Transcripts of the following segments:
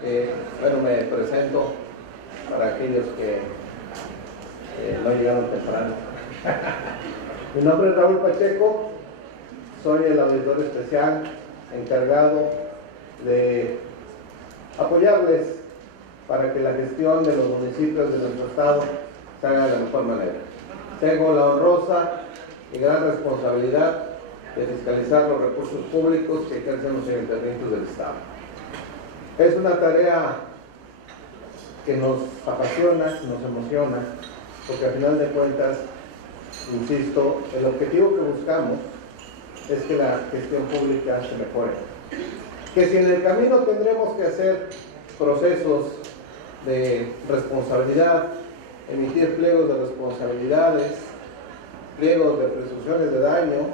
Bueno, me presento para aquellos que no llegaron temprano. Mi nombre es Raúl Pacheco, soy el auditor especial encargado de apoyarles para que la gestión de los municipios de nuestro estado se haga de la mejor manera. Tengo la honrosa y gran responsabilidad de fiscalizar los recursos públicos que ejercen los ayuntamientos del estado. Es una tarea que nos apasiona, nos emociona, porque al final de cuentas, insisto, el objetivo que buscamos es que la gestión pública se mejore. Que si en el camino tendremos que hacer procesos de responsabilidad, emitir pliegos de responsabilidades, pliegos de presunciones de daño,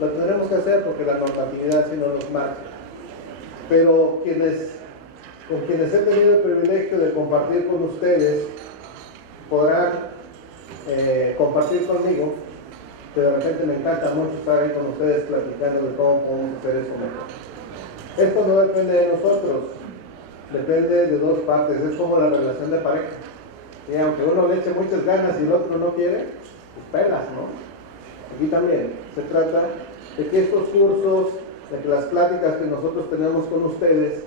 lo tendremos que hacer porque la normatividad sí no nos marca. Pero con quienes he tenido el privilegio de compartir con ustedes, podrán compartir conmigo, que de repente me encanta mucho estar ahí con ustedes platicando de cómo podemos hacer eso mejor. Esto no depende de nosotros, depende de dos partes, es como la relación de pareja. Y aunque uno le eche muchas ganas y el otro no quiere, pues pelas, ¿no? Aquí también se trata de que estos cursos, de que las pláticas que nosotros tenemos con ustedes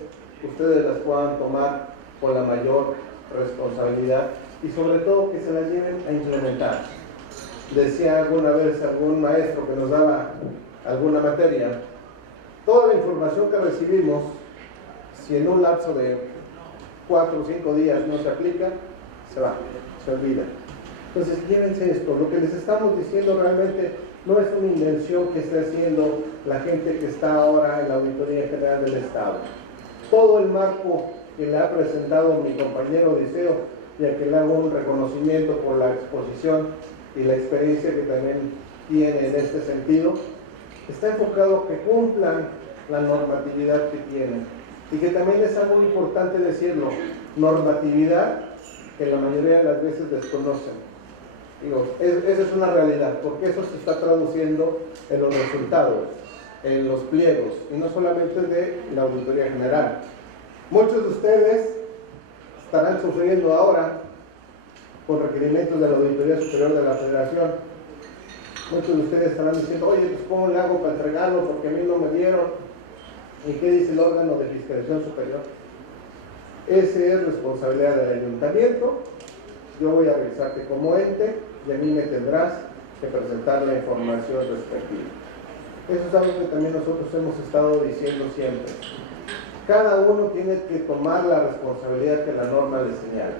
las puedan tomar con la mayor responsabilidad y sobre todo que se las lleven a implementar. Decía alguna vez algún maestro que nos daba alguna materia, toda la información que recibimos, si en un lapso de 4 o 5 días no se aplica, se va, se olvida. Entonces llévense esto, lo que les estamos diciendo realmente no es una invención que esté haciendo la gente que está ahora en la Auditoría General del Estado. Todo el marco que le ha presentado mi compañero Odiseo, y a que le hago un reconocimiento por la exposición y la experiencia que también tiene en este sentido, está enfocado a que cumplan la normatividad que tienen. Y que también es algo importante decirlo, normatividad que la mayoría de las veces desconocen. Digo, esa es una realidad, porque eso se está traduciendo en los resultados, en los pliegos, y no solamente de la Auditoría General. Muchos de ustedes estarán sufriendo ahora por requerimientos de la Auditoría Superior de la Federación. Muchos de ustedes estarán diciendo, oye, pues ¿cómo le hago para entregarlo? Porque a mí no me dieron. ¿Y qué dice el órgano de fiscalización superior? Esa es responsabilidad del ayuntamiento. Yo voy a revisarte como ente y a mí me tendrás que presentar la información respectiva. Eso es algo que también nosotros hemos estado diciendo siempre. Cada uno tiene que tomar la responsabilidad que la norma le señala.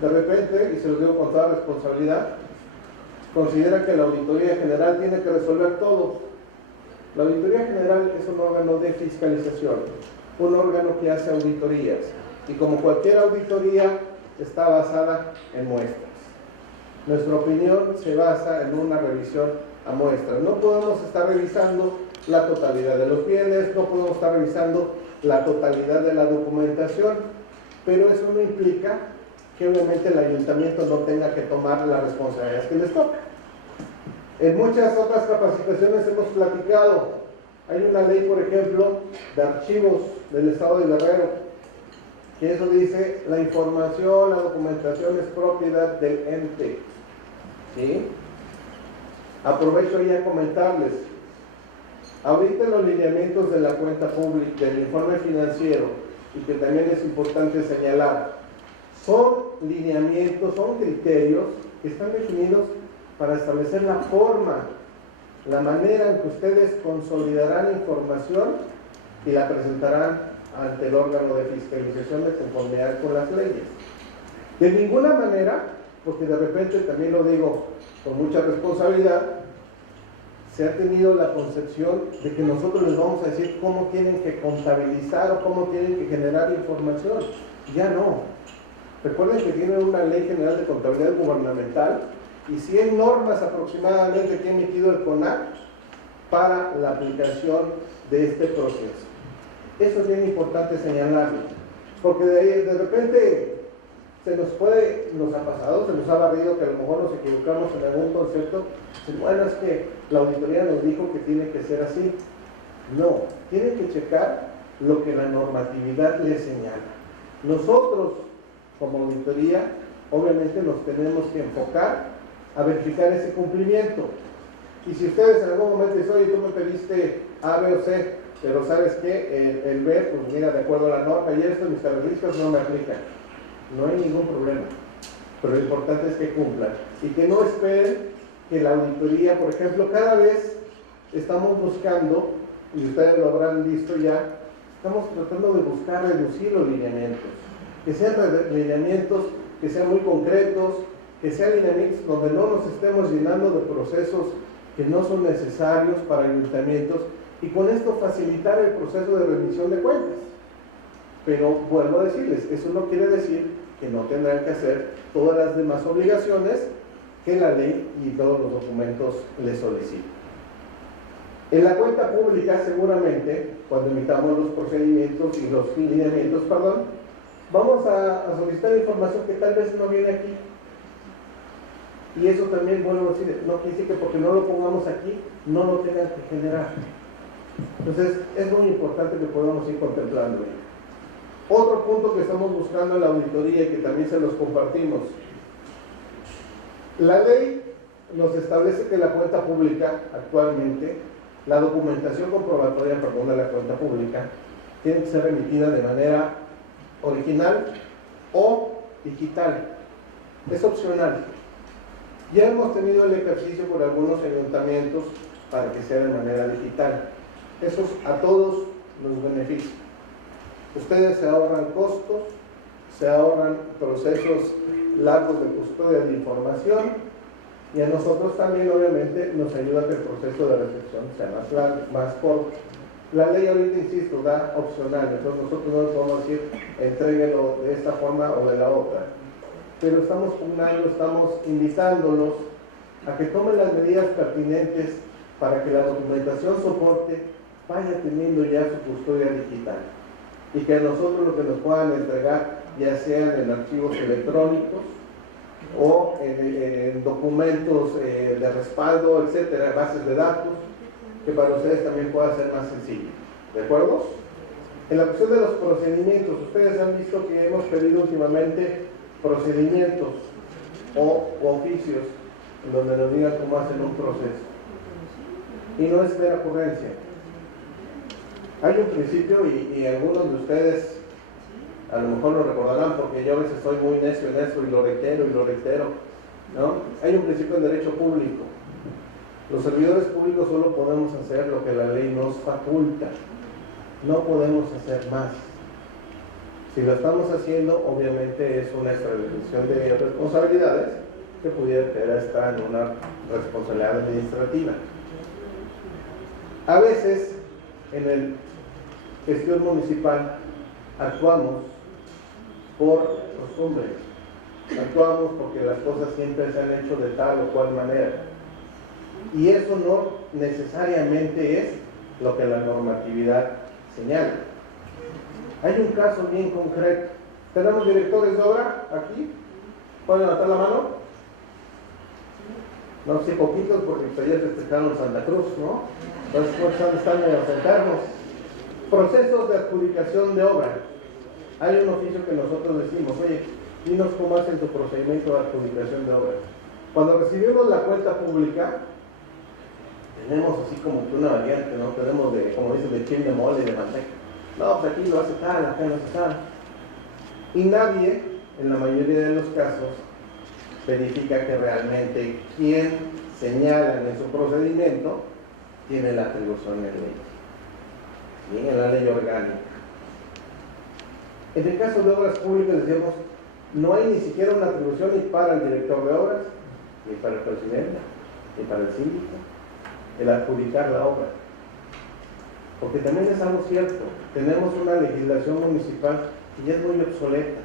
De repente, y se lo digo con toda responsabilidad, considera que la Auditoría General tiene que resolver todo. La Auditoría General es un órgano de fiscalización, un órgano que hace auditorías, y como cualquier auditoría está basada en muestras. Nuestra opinión se basa en una revisión a muestras. No podemos estar revisando la totalidad de los bienes, no podemos estar revisando la totalidad de la documentación, pero eso no implica que obviamente el ayuntamiento no tenga que tomar las responsabilidades que les toca. En muchas otras capacitaciones hemos platicado, hay una ley, por ejemplo, de archivos del Estado de Guerrero, que eso dice, la información, la documentación es propiedad del ente. ¿Sí? Aprovecho ya a comentarles, ahorita los lineamientos de la cuenta pública, del informe financiero, y que también es importante señalar, son lineamientos, son criterios que están definidos para establecer la forma, la manera en que ustedes consolidarán información y la presentarán ante el órgano de fiscalización de conformidad con las leyes. De ninguna manera, porque de repente también lo digo con mucha responsabilidad, se ha tenido la concepción de que nosotros les vamos a decir cómo tienen que contabilizar o cómo tienen que generar información. Ya no. Recuerden que tienen una ley general de contabilidad gubernamental y 100 normas aproximadamente que ha emitido el CONAC para la aplicación de este proceso. Eso es bien importante señalarlo, porque de repente nos ha pasado, se nos ha barrido que a lo mejor nos equivocamos en algún concepto. Bueno, es que la auditoría nos dijo que tiene que ser así. No, tienen que checar lo que la normatividad les señala. Nosotros, como auditoría, obviamente nos tenemos que enfocar a verificar ese cumplimiento. Y si ustedes en algún momento dicen, oye, tú me pediste A, B o C, pero ¿sabes qué? El B, pues mira, de acuerdo a la norma y esto, mis características no me aplican. No hay ningún problema. Pero lo importante es que cumplan. Y que no esperen que la auditoría, por ejemplo, cada vez estamos buscando, y ustedes lo habrán visto ya, estamos tratando de buscar reducir los lineamientos. Que sean lineamientos que sean muy concretos, que sean lineamientos donde no nos estemos llenando de procesos que no son necesarios para ayuntamientos y con esto facilitar el proceso de rendición de cuentas. Pero vuelvo a decirles, eso no quiere decir que no tendrán que hacer todas las demás obligaciones que la ley y todos los documentos les solicitan. En la cuenta pública, seguramente, cuando emitamos los procedimientos y los lineamientos, vamos a solicitar información que tal vez no viene aquí. Y eso también, vuelvo a decir, no quiere decir que porque no lo pongamos aquí, no lo tengan que generar. Entonces, es muy importante que podamos ir contemplando. Otro punto que estamos buscando en la auditoría y que también se los compartimos. La ley nos establece que la cuenta pública, actualmente, la documentación comprobatoria, de la cuenta pública, tiene que ser remitida de manera original o digital. Es opcional. Ya hemos tenido el ejercicio por algunos ayuntamientos para que sea de manera digital. Eso a todos nos beneficia. Ustedes se ahorran costos, se ahorran procesos largos de custodia de información y a nosotros también obviamente nos ayuda a que el proceso de recepción sea más largo, más corto. La ley ahorita, insisto, da opcional, entonces nosotros no podemos decir entréguelo de esta forma o de la otra. Pero estamos pugnando, estamos invitándolos a que tomen las medidas pertinentes para que la documentación soporte vaya teniendo ya su custodia digital y que a nosotros lo que nos puedan entregar, ya sean en archivos electrónicos o en documentos de respaldo, etcétera, bases de datos, que para ustedes también pueda ser más sencillo. ¿De acuerdo? En la cuestión de los procedimientos, ustedes han visto que hemos pedido últimamente procedimientos o oficios en donde nos digan cómo hacen un proceso. Y no es mera ocurrencia. Hay un principio y algunos de ustedes a lo mejor lo recordarán porque yo a veces soy muy necio en eso y lo reitero, ¿no? Hay un principio en derecho público. Los servidores públicos solo podemos hacer lo que la ley nos faculta. No podemos hacer más. Si lo estamos haciendo, obviamente es una extradición de responsabilidades que pudiera quedar hasta en una responsabilidad administrativa. A veces, en la gestión municipal, actuamos por costumbre, actuamos porque las cosas siempre se han hecho de tal o cual manera. Y eso no necesariamente es lo que la normatividad señala. Hay un caso bien concreto. ¿Tenemos directores de obra aquí? ¿Pueden levantar la mano? No sé, poquitos porque ayer festejaron Santa Cruz, ¿no? Entonces, pues están enfermos. Procesos de adjudicación de obra. Hay un oficio que nosotros decimos, oye, dinos cómo hacen tu procedimiento de adjudicación de obra. Cuando recibimos la cuenta pública, tenemos así como que una variante, ¿no? Tenemos de, como dicen, de chile, de mole y de manteca. No, pues aquí lo hace tal, acá lo hace tal. Y nadie, en la mayoría de los casos, verifica que realmente quien señala en su procedimiento tiene la atribución en ley. Bien, en la ley orgánica. En el caso de obras públicas, decíamos, no hay ni siquiera una atribución ni para el director de obras, ni para el presidente, ni para el síndico, el adjudicar la obra. Porque también es algo cierto, tenemos una legislación municipal que ya es muy obsoleta.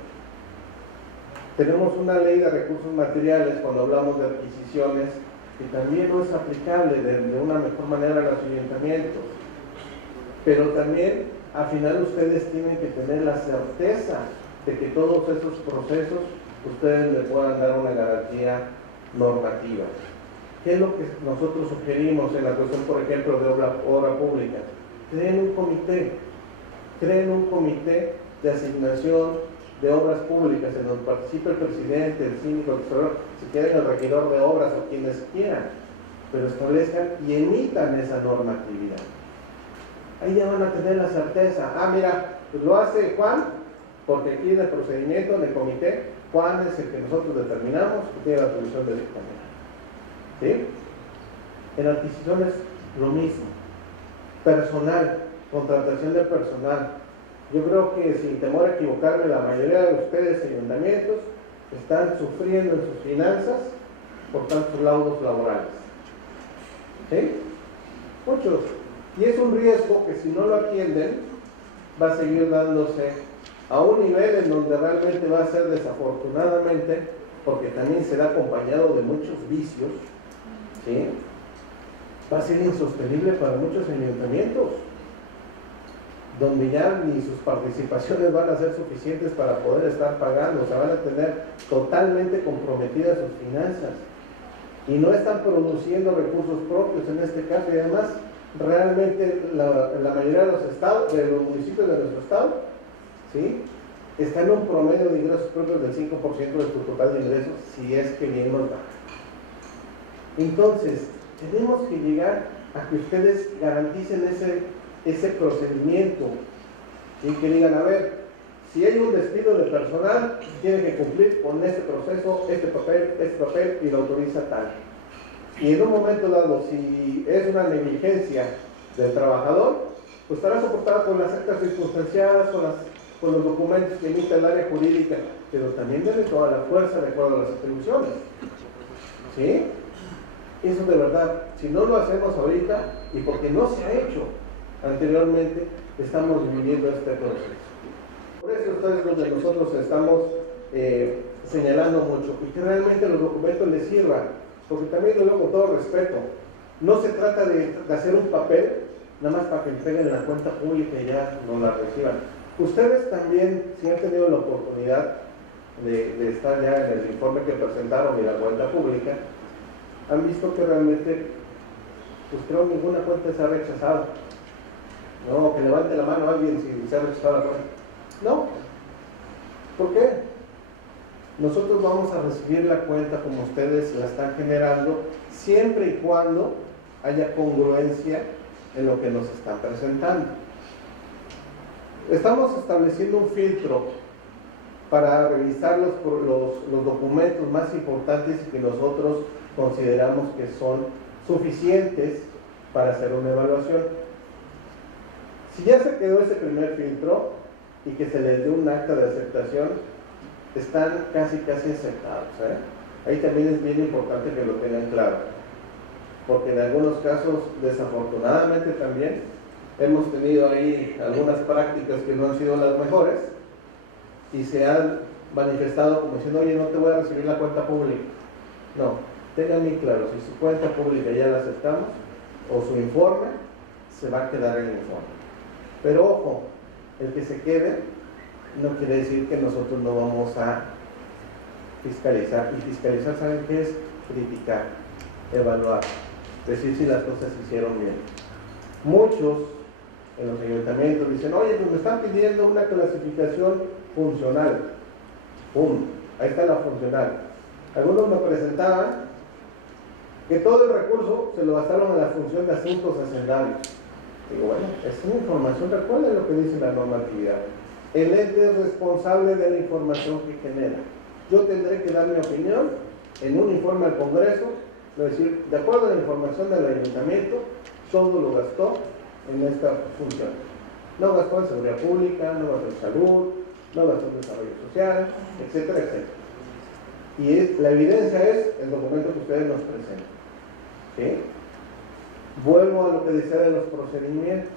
Tenemos una ley de recursos materiales cuando hablamos de adquisiciones que también no es aplicable de una mejor manera a los ayuntamientos. Pero también, al final, ustedes tienen que tener la certeza de que todos esos procesos ustedes le puedan dar una garantía normativa. ¿Qué es lo que nosotros sugerimos en la cuestión, por ejemplo, de obra pública? Creen un comité de asignación de obras públicas en donde participe el presidente, el síndico, el tesorero, si quieren el regidor de obras o quienes quieran, pero establezcan y emitan esa normatividad. Ahí ya van a tener la certeza. Ah, mira, pues lo hace Juan, porque aquí en el procedimiento, en el comité, Juan es el que nosotros determinamos que tiene la atribución de dictamen. ¿Sí? En adquisiciones lo mismo. Personal, contratación de personal. Yo creo que sin temor a equivocarme, la mayoría de ustedes ayuntamientos están sufriendo en sus finanzas por tantos laudos laborales. ¿Sí? Muchos. Y es un riesgo que si no lo atienden, va a seguir dándose a un nivel en donde realmente va a ser desafortunadamente, porque también será acompañado de muchos vicios, ¿sí? Va a ser insostenible para muchos ayuntamientos, donde ya ni sus participaciones van a ser suficientes para poder estar pagando, o sea, van a tener totalmente comprometidas sus finanzas y no están produciendo recursos propios en este caso, y además realmente la mayoría de los estados, de los municipios de nuestro estado, ¿sí?, están en un promedio de ingresos propios del 5% de su total de ingresos, si es que bien nos va. Entonces, tenemos que llegar a que ustedes garanticen ese procedimiento y que digan, a ver, si hay un despido de personal, tiene que cumplir con este proceso, este papel y lo autoriza tal. Y en un momento dado, si es una negligencia del trabajador, pues estará soportada con las actas circunstanciadas, con los documentos que emite el área jurídica, pero también debe toda la fuerza de acuerdo a las atribuciones. ¿Sí? Eso de verdad, si no lo hacemos ahorita, y porque no se ha hecho anteriormente, estamos viviendo este proceso. Por eso es lo que nosotros estamos señalando mucho, y que realmente los documentos les sirvan, porque también lo digo con todo respeto, no se trata de hacer un papel nada más para que entreguen la cuenta pública y ya no la reciban. Ustedes también, si han tenido la oportunidad de estar ya en el informe que presentaron de la cuenta pública, han visto que realmente, pues creo que ninguna cuenta se ha rechazado. No, que levante la mano a alguien si se ha rechazado la cuenta. No. ¿Por qué? Nosotros vamos a recibir la cuenta como ustedes la están generando, siempre y cuando haya congruencia en lo que nos están presentando. Estamos estableciendo un filtro para revisar los documentos más importantes y que nosotros consideramos que son suficientes para hacer una evaluación. Si ya se quedó ese primer filtro y que se les dio un acta de aceptación, están casi aceptados, ¿eh? Ahí también es bien importante que lo tengan claro, porque en algunos casos, desafortunadamente también, hemos tenido ahí algunas prácticas que no han sido las mejores y se han manifestado como diciendo, oye, no te voy a recibir la cuenta pública. No, tengan bien claro, si su cuenta pública ya la aceptamos, o su informe, se va a quedar el informe. Pero ojo, el que se quede no quiere decir que nosotros no vamos a fiscalizar. Y fiscalizar, ¿saben qué es? Criticar, evaluar, decir si las cosas se hicieron bien. Muchos en los ayuntamientos dicen, oye, pues me están pidiendo una clasificación funcional. ¡Pum! Ahí está la funcional. Algunos me presentaban que todo el recurso se lo gastaron en la función de asuntos hacendarios. Digo, bueno, es una información, recuerden lo que dice la normatividad. El ente es responsable de la información que genera. Yo tendré que dar mi opinión en un informe al Congreso, es decir, de acuerdo a la información del ayuntamiento, todo lo gastó en esta función. No gastó en seguridad pública, no gastó en salud, no gastó en desarrollo social, etcétera, etcétera. Y la evidencia es el documento que ustedes nos presentan. ¿Sí? Vuelvo a lo que decía de los procedimientos.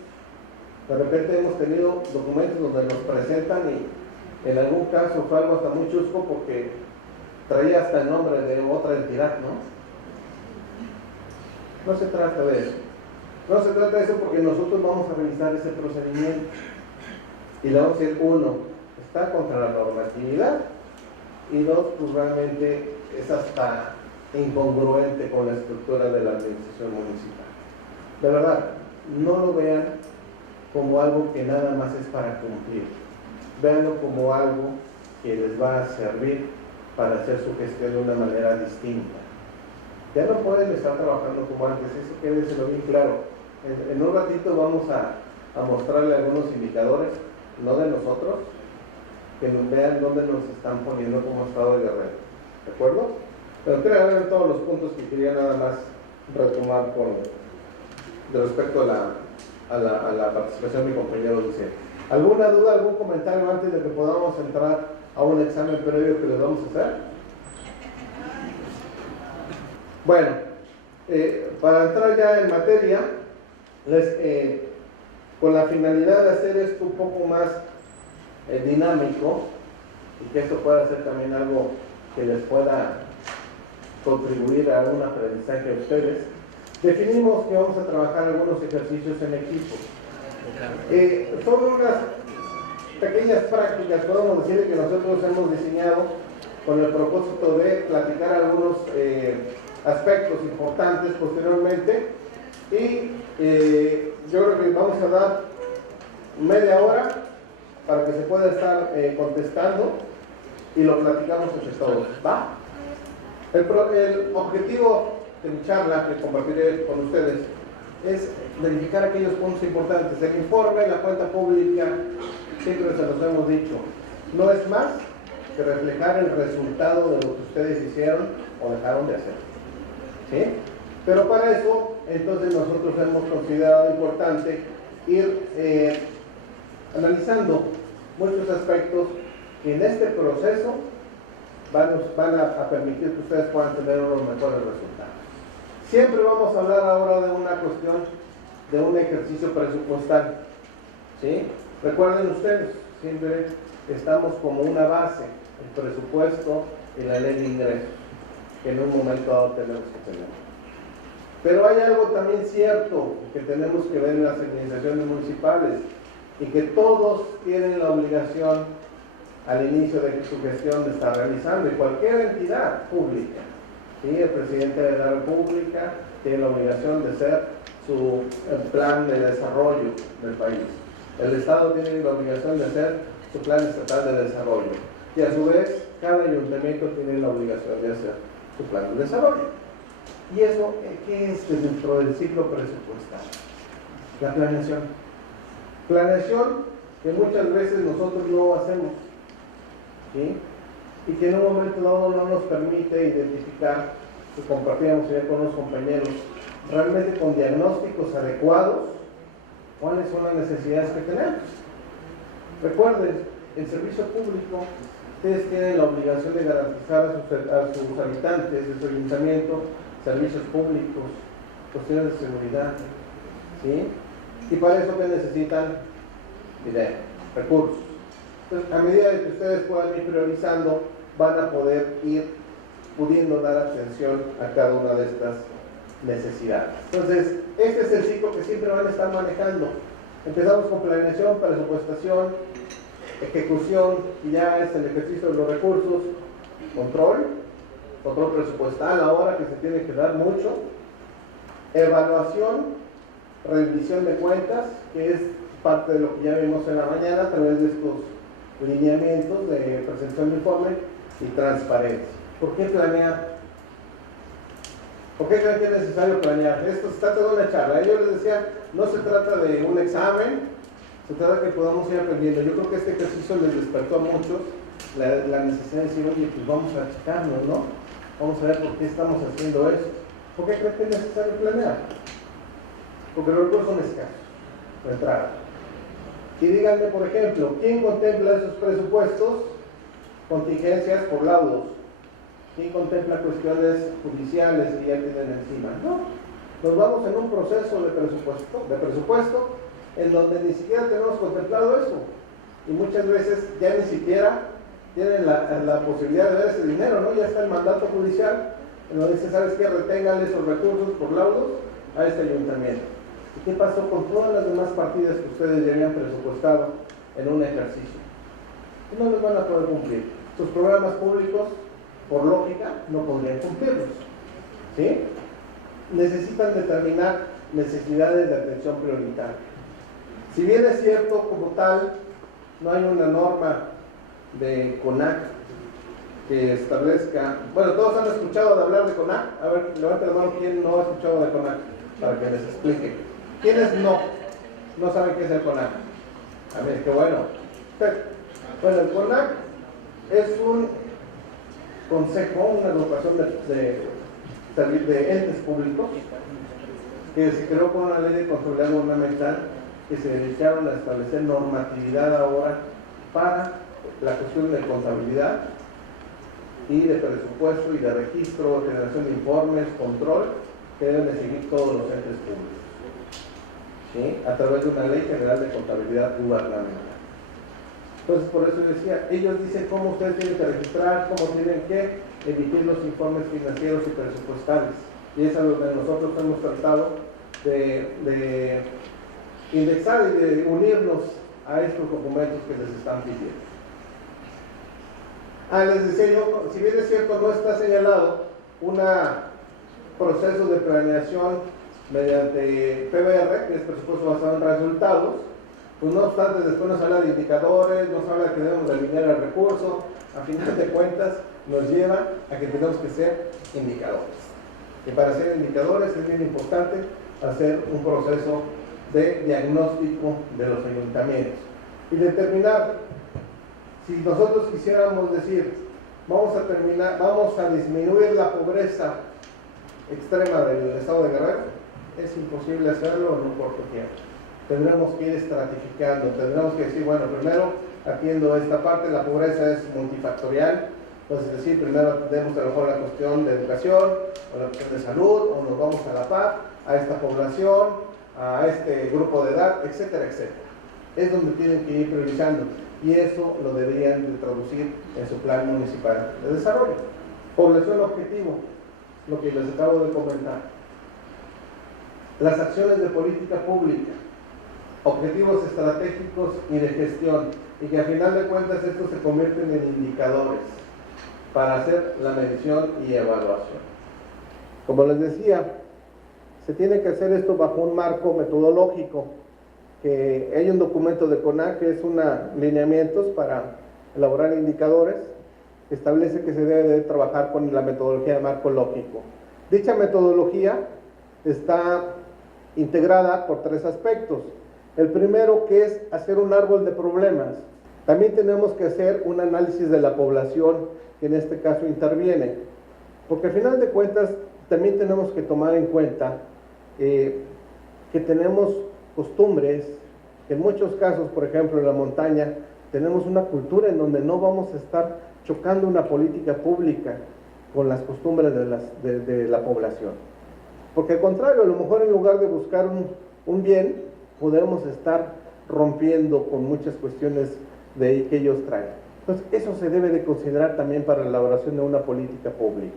De repente hemos tenido documentos donde nos presentan y en algún caso fue algo hasta muy chusco porque traía hasta el nombre de otra entidad, ¿no? No se trata de eso. No se trata de eso porque nosotros vamos a revisar ese procedimiento y le vamos a decir, uno, está contra la normatividad, y dos, pues realmente es hasta incongruente con la estructura de la administración municipal. De verdad, no lo vean como algo que nada más es para cumplir. Véanlo como algo que les va a servir para hacer su gestión de una manera distinta. Ya no pueden estar trabajando como antes, eso quédeselo bien claro. En un ratito vamos a mostrarle algunos indicadores, no de nosotros, que nos vean dónde nos están poniendo como estado de Guerrero, ¿de acuerdo? Pero quiero ver todos los puntos que quería nada más retomar de respecto a la participación de mi compañero Lucía. ¿Alguna duda, algún comentario antes de que podamos entrar a un examen previo que les vamos a hacer? Bueno, para entrar ya en materia, con la finalidad de hacer esto un poco más dinámico y que esto pueda ser también algo que les pueda contribuir a un aprendizaje a ustedes, definimos que vamos a trabajar algunos ejercicios en equipo. Son unas pequeñas prácticas, podemos decir, que nosotros hemos diseñado con el propósito de platicar algunos aspectos importantes posteriormente, y yo creo que vamos a dar media hora para que se pueda estar contestando y lo platicamos entre todos, ¿va? El objetivo de mi charla que compartiré con ustedes es verificar aquellos puntos importantes. El informe, la cuenta pública, siempre se los hemos dicho, no es más que reflejar el resultado de lo que ustedes hicieron o dejaron de hacer, ¿sí? Pero para eso, entonces nosotros hemos considerado importante ir analizando muchos aspectos que en este proceso van a permitir que ustedes puedan tener unos mejores resultados. Siempre vamos a hablar ahora de una cuestión, de un ejercicio presupuestal, ¿sí? Recuerden ustedes, siempre estamos como una base, el presupuesto y la ley de ingresos, que en un momento dado tenemos que tener. Pero hay algo también cierto que tenemos que ver en las administraciones municipales, y que todos tienen la obligación al inicio de su gestión de estar realizando, y cualquier entidad pública, ¿sí? El presidente de la República tiene la obligación de hacer su plan de desarrollo del país. El Estado tiene la obligación de hacer su plan estatal de desarrollo, y a su vez cada ayuntamiento tiene la obligación de hacer su plan de desarrollo. ¿Y eso qué es dentro del ciclo presupuestal? La planeación. Planeación que muchas veces nosotros no hacemos, ¿sí? Y que en un momento dado no nos permite identificar, que compartíamos ya con los compañeros, realmente con diagnósticos adecuados, cuáles son las necesidades que tenemos. Recuerden, el servicio público, ustedes tienen la obligación de garantizar a sus habitantes de su ayuntamiento servicios públicos, cuestiones de seguridad, ¿sí? Y para eso que necesitan dinero, recursos. Entonces, a medida de que ustedes puedan ir priorizando, van a poder ir pudiendo dar atención a cada una de estas necesidades. Entonces, este es el ciclo que siempre van a estar manejando. Empezamos con planeación, presupuestación, ejecución, y ya es el ejercicio de los recursos, control presupuestal ahora, que se tiene que dar mucho, evaluación, rendición de cuentas, que es parte de lo que ya vimos en la mañana a través de estos lineamientos de presentación de informe, y transparencia. ¿Por qué planear? ¿Por qué creen que es necesario planear? Esto se trata de una charla. Yo les decía, no se trata de un examen, se trata de que podamos ir aprendiendo. Yo creo que este ejercicio les despertó a muchos la necesidad de decir, oye, pues vamos a checarnos, ¿no? Vamos a ver por qué estamos haciendo eso. ¿Por qué creen que es necesario planear? Porque los recursos son escasos, de entrada. Y díganme, por ejemplo, ¿quién contempla esos presupuestos? Contingencias por laudos. ¿Quién contempla cuestiones judiciales que ya tienen encima? No. Nos vamos en un proceso de presupuesto en donde ni siquiera tenemos contemplado eso. Y muchas veces ya ni siquiera tienen la posibilidad de ver ese dinero, ¿no? Ya está el mandato judicial, en donde dice, ¿sabes qué? Reténganle esos recursos por laudos a este ayuntamiento. ¿Y qué pasó con todas las demás partidas que ustedes ya habían presupuestado en un ejercicio? Que no les van a poder cumplir. Sus programas públicos, por lógica, no podrían cumplirlos, ¿sí? Necesitan determinar necesidades de atención prioritaria. Si bien es cierto, como tal, no hay una norma de CONAC que establezca, bueno, todos han escuchado de hablar de CONAC, a ver, levanten la mano quién no ha escuchado de CONAC, para que les explique. ¿Quiénes no saben qué es el CONAC? A ver, qué bueno. Bueno, el CONAC es un consejo, una agrupación de entes públicos que se creó con una ley de contabilidad gubernamental que se dedicaron a establecer normatividad ahora para la cuestión de contabilidad y de presupuesto y de registro, generación de informes, control, que deben de seguir todos los entes públicos, ¿sí? A través de una ley general de contabilidad gubernamental. Entonces, por eso decía, ellos dicen cómo ustedes tienen que registrar, cómo tienen que emitir los informes financieros y presupuestales. Y es algo que nosotros hemos tratado de indexar y de unirnos a estos documentos que les están pidiendo. Les decía yo, si bien es cierto, no está señalado un proceso de planeación mediante PBR, que es presupuesto basado en resultados, pues no obstante, después nos habla de indicadores, nos habla que debemos alinear el recurso, a final de cuentas nos lleva a que tenemos que ser indicadores. Y para ser indicadores es bien importante hacer un proceso de diagnóstico de los ayuntamientos y determinar, si nosotros quisiéramos decir, vamos a disminuir la pobreza extrema del estado de Guerrero, es imposible hacerlo en un corto tiempo. Tendremos que ir estratificando, tendremos que decir, bueno, primero atiendo esta parte, la pobreza es multifactorial, entonces es decir, primero atendemos a lo mejor la cuestión de educación, o la cuestión de salud, o nos vamos a la paz, a esta población, a este grupo de edad, etcétera, etcétera. Es donde tienen que ir priorizando, y eso lo deberían de traducir en su plan municipal de desarrollo. Población objetivo, lo que les acabo de comentar. Las acciones de política pública, objetivos estratégicos y de gestión, y que al final de cuentas estos se convierten en indicadores para hacer la medición y evaluación. Como les decía, se tiene que hacer esto bajo un marco metodológico, que hay un documento de CONAC que es lineamientos para elaborar indicadores, que establece que se debe de trabajar con la metodología de marco lógico. Dicha metodología está integrada por 3 aspectos. El primero, que es hacer un árbol de problemas. También tenemos que hacer un análisis de la población que en este caso interviene, porque al final de cuentas también tenemos que tomar en cuenta que tenemos costumbres, que en muchos casos, por ejemplo en la montaña, tenemos una cultura en donde no vamos a estar chocando una política pública con las costumbres de la población. Porque al contrario, a lo mejor en lugar de buscar un bien, podemos estar rompiendo con muchas cuestiones que ellos traen. Entonces, eso se debe de considerar también para la elaboración de una política pública.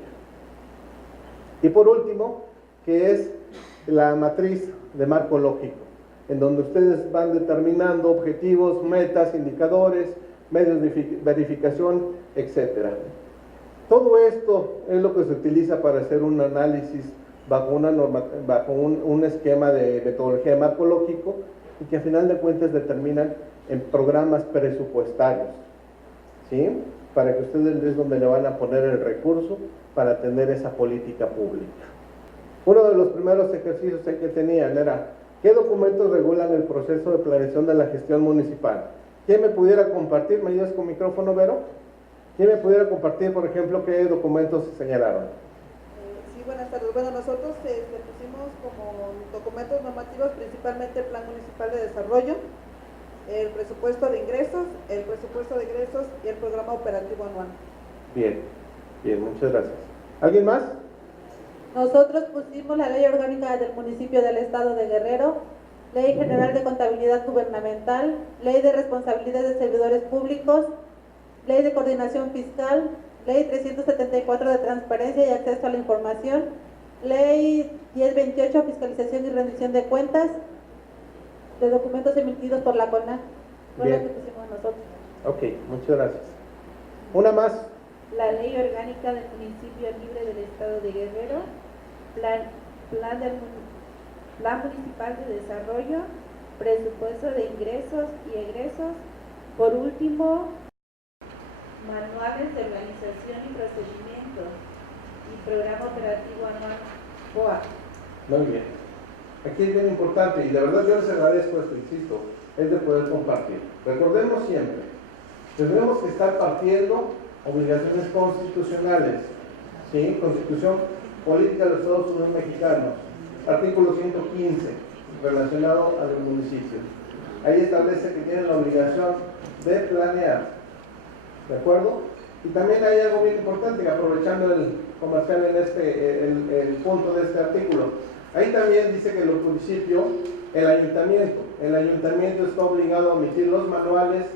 Y por último, que es la matriz de marco lógico, en donde ustedes van determinando objetivos, metas, indicadores, medios de verificación, etc. Todo esto es lo que se utiliza para hacer un análisis bajo un esquema de metodología de marco lógico, y que a final de cuentas determinan en programas presupuestarios, ¿sí? Para que ustedes es donde le van a poner el recurso para atender esa política pública. Uno de los primeros ejercicios que tenían era, ¿qué documentos regulan el proceso de planeación de la gestión municipal? ¿Quién me pudiera compartir? ¿Me ayudas con micrófono, Vero? ¿Quién me pudiera compartir, por ejemplo, qué documentos se señalaron? Sí, buenas tardes. Bueno, nosotros le pusimos como documentos normativos principalmente el Plan Municipal de Desarrollo, el presupuesto de ingresos, el presupuesto de egresos y el programa operativo anual. Bien, muchas gracias. ¿Alguien más? Nosotros pusimos la Ley Orgánica del Municipio del Estado de Guerrero, Ley General de Contabilidad Gubernamental, Ley de Responsabilidad de Servidores Públicos, Ley de Coordinación Fiscal, Ley 374 de Transparencia y Acceso a la Información, Ley 1028 Fiscalización y Rendición de Cuentas, de documentos emitidos por la CONAC. Fue lo que pusimos nosotros. Ok, muchas gracias. Una más. La Ley Orgánica del Municipio Libre del Estado de Guerrero, Plan Municipal de Desarrollo, Presupuesto de Ingresos y Egresos. Por último, manuales de organización y procedimientos y programa operativo anual BOA. Muy bien. Aquí es bien importante, y de verdad yo les agradezco esto, insisto, es de poder compartir. Recordemos siempre, tenemos que estar partiendo obligaciones constitucionales, ¿sí? Constitución Política de los Estados Unidos Mexicanos, artículo 115, relacionado a los municipios. Ahí establece que tienen la obligación de planear, ¿de acuerdo? Y también hay algo bien importante, que aprovechando el comercial en el punto de este artículo, ahí también dice que los municipios, el ayuntamiento está obligado a emitir los manuales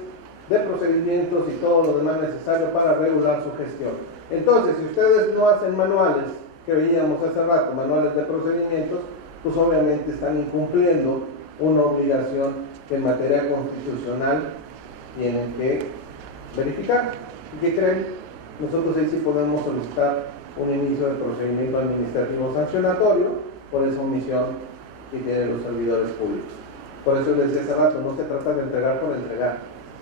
de procedimientos y todo lo demás necesario para regular su gestión. Entonces, si ustedes no hacen manuales, que veíamos hace rato, manuales de procedimientos, pues obviamente están incumpliendo una obligación que en materia constitucional tienen que verificar. ¿Y qué creen? Nosotros ahí sí podemos solicitar un inicio de procedimiento administrativo sancionatorio por esa omisión que tienen los servidores públicos. Por eso les decía hace rato, no se trata de entregar por entregar,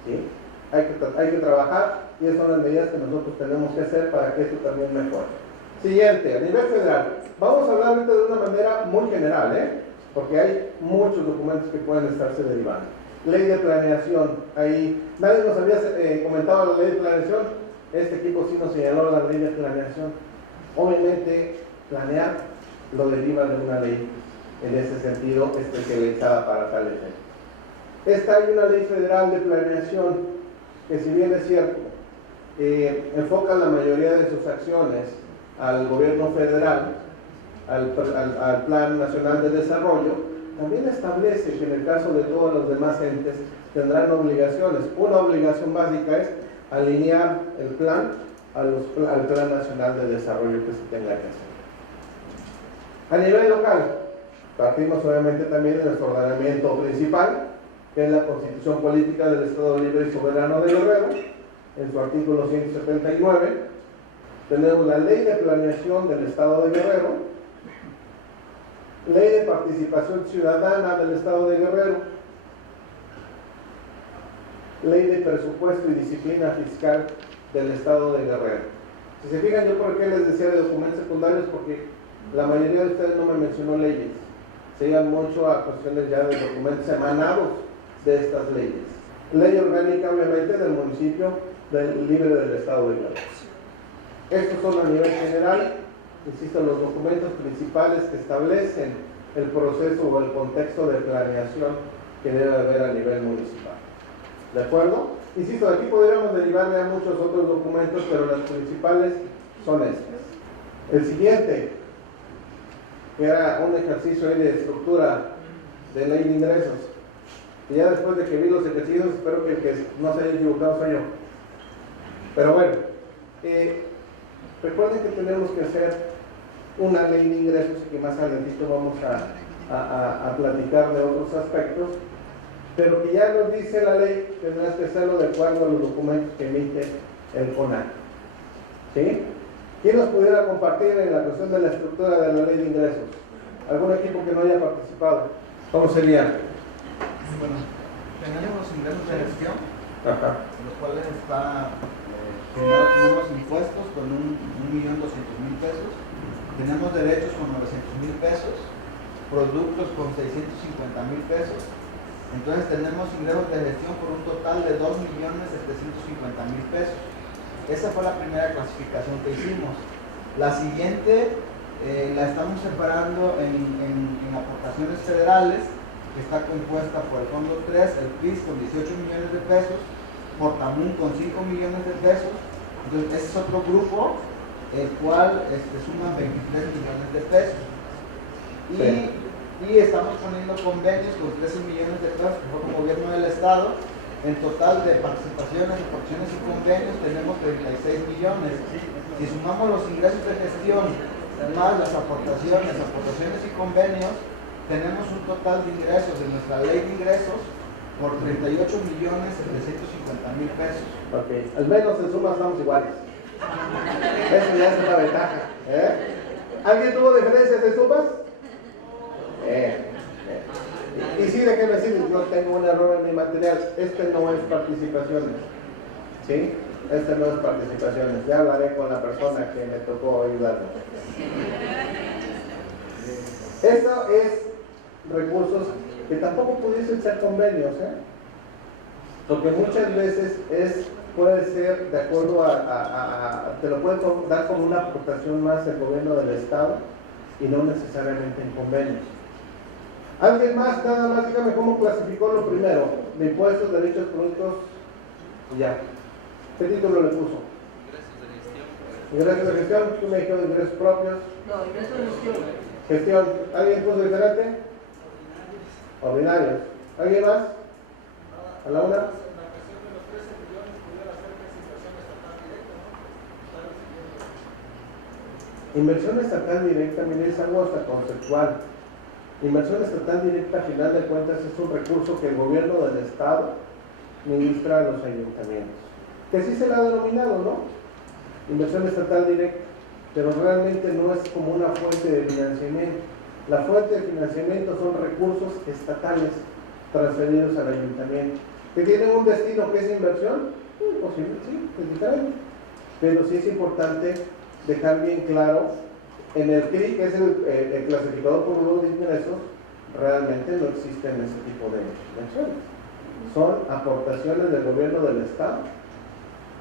¿sí? Hay que trabajar, y esas son las medidas que nosotros tenemos que hacer para que esto también mejore. Siguiente, a nivel federal, vamos a hablar ahorita de una manera muy general, porque hay muchos documentos que pueden estarse derivando. Ley de planeación, ahí nadie nos había comentado la ley de planeación, este equipo sí nos señaló la ley de planeación. Obviamente, planear lo deriva de una ley, en ese sentido, especializada para tal efecto. Esta hay una ley federal de planeación, que si bien es cierto, enfoca la mayoría de sus acciones al gobierno federal, al Plan Nacional de Desarrollo, también establece que en el caso de todos los demás entes tendrán obligaciones. Una obligación básica es alinear el plan al Plan Nacional de Desarrollo que se tenga que hacer. A nivel local, partimos obviamente también de nuestro ordenamiento principal, que es la Constitución Política del Estado Libre y Soberano de Guerrero, en su artículo 179. Tenemos la Ley de Planeación del Estado de Guerrero, Ley de Participación Ciudadana del Estado de Guerrero, Ley de Presupuesto y Disciplina Fiscal del Estado de Guerrero. Si se fijan, yo por qué les decía de documentos secundarios, porque la mayoría de ustedes no me mencionó leyes, se iban mucho a cuestiones ya de documentos emanados de estas leyes. Ley orgánica, obviamente, del municipio libre del Estado de Guerrero. Estos son a nivel general, insisto, los documentos principales que establecen el proceso o el contexto de planeación que debe haber a nivel municipal. ¿De acuerdo? Insisto, de aquí podríamos derivarle a muchos otros documentos, pero las principales son estas. El siguiente, que era un ejercicio de estructura de ley de ingresos. Y ya después de que vi los ejercicios, espero que el que no se haya equivocado soy yo. Pero bueno, recuerden que tenemos que hacer una ley de ingresos y que más adelantito vamos a platicar de otros aspectos, pero que ya nos dice la ley, tendrás que hacerlo de acuerdo a los documentos que emite el CONAC. ¿Sí? ¿Quién nos pudiera compartir en la cuestión de la estructura de la ley de ingresos? ¿Algún equipo que no haya participado? ¿Cómo sería? Bueno, tenemos los ingresos de gestión, los cuales está primero tenemos impuestos con 1.200.000 pesos, tenemos derechos con 900.000 pesos, productos con 650.000 pesos, entonces tenemos ingresos de gestión por un total de 2.750.000 pesos. Esa fue la primera clasificación que hicimos. La siguiente la estamos separando en aportaciones federales, que está compuesta por el Fondo 3, el PIS con 18 millones de pesos, Portamún con 5 millones de pesos. Entonces ese es otro grupo, el cual suma 23 millones de pesos. Y estamos poniendo convenios con 13 millones de pesos que fue con gobierno del estado. En total de participaciones, aportaciones y convenios tenemos 36 millones. Si sumamos los ingresos de gestión más las aportaciones y convenios, tenemos un total de ingresos de nuestra ley de ingresos por 38.750.000 pesos. Ok, al menos en suma estamos iguales. Eso ya es una ventaja. ¿Alguien tuvo diferencias de sumas? Y sí, déjenme decirles, yo tengo un error en mi material. Este no es participaciones, ¿sí? Este no es participaciones. Ya hablaré con la persona que me tocó ayudarme. Eso es recursos que tampoco pudiesen ser convenios, porque muchas veces puede ser de acuerdo te lo pueden dar como una aportación más el gobierno del estado y no necesariamente en convenios. ¿Alguien más? Nada más dígame cómo clasificó lo primero, de impuestos, derechos públicos, ya. ¿Qué título le puso? Ingresos de gestión. ¿Tú me dijiste ingresos propios? No, ingresos de gestión. Gestión. ¿Alguien puso diferente? Ordinarios. ¿Alguien más? ¿A la una? Inversión estatal directa, mire, es algo hasta conceptual. Inversión estatal directa, a final de cuentas, es un recurso que el gobierno del estado ministra a los ayuntamientos. Que así se le ha denominado, ¿no? Inversión estatal directa, pero realmente no es como una fuente de financiamiento. La fuente de financiamiento son recursos estatales transferidos al ayuntamiento. ¿Que tienen un destino que es inversión? Posible, sí, es diferente. Pero sí es importante dejar bien claro, en el CRI, que es el clasificador por rubro de ingresos, realmente no existen ese tipo de inversiones. Son aportaciones del gobierno del estado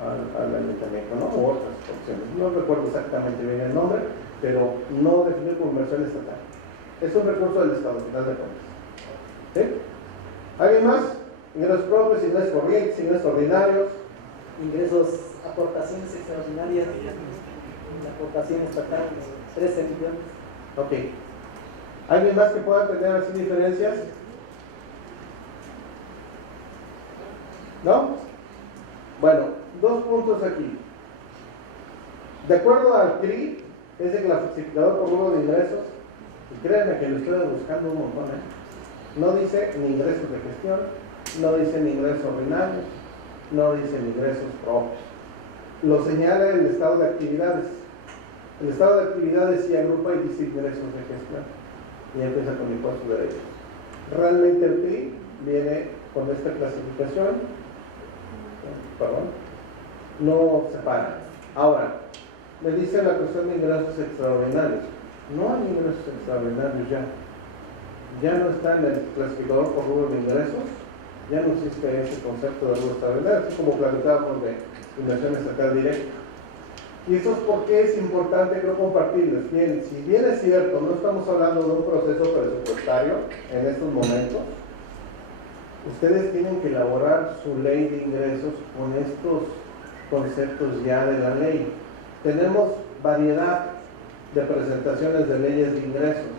al ayuntamiento, ¿no? O otras opciones. No recuerdo exactamente bien el nombre, pero no definido como inversión estatal. Es un recurso del estado, al final de cuentas. ¿Sí? ¿Alguien más? Ingresos propios, ingresos corrientes, ingresos ordinarios. Ingresos, aportaciones extraordinarias, la aportación estatal, 13 millones. Ok. ¿Alguien más que pueda tener así diferencias? ¿No? Bueno, dos puntos aquí. De acuerdo al CRI, es el clasificador por rubro de ingresos, y créanme que lo estoy buscando un montón, No dice ni ingresos de gestión, no dice ni ingresos ordinarios, no dice ni ingresos propios. Lo señala el estado de actividades. El estado de actividades sí agrupa y dice ingresos de gestión. Y empieza con impuestos de derechos. Realmente el PRI viene con esta clasificación, no separa. Ahora, me dice la cuestión de ingresos extraordinarios. No hay ingresos extraordinarios ya. Ya no está en el clasificador por rubro de ingresos, ya no existe ese concepto de rubro extraordinario, así como platicábamos de inversión estatal directa. Y eso es porque es importante, creo, compartirles. Bien, si bien es cierto, no estamos hablando de un proceso presupuestario en estos momentos, ustedes tienen que elaborar su ley de ingresos con estos conceptos ya de la ley. Tenemos variedad de presentaciones de leyes de ingresos.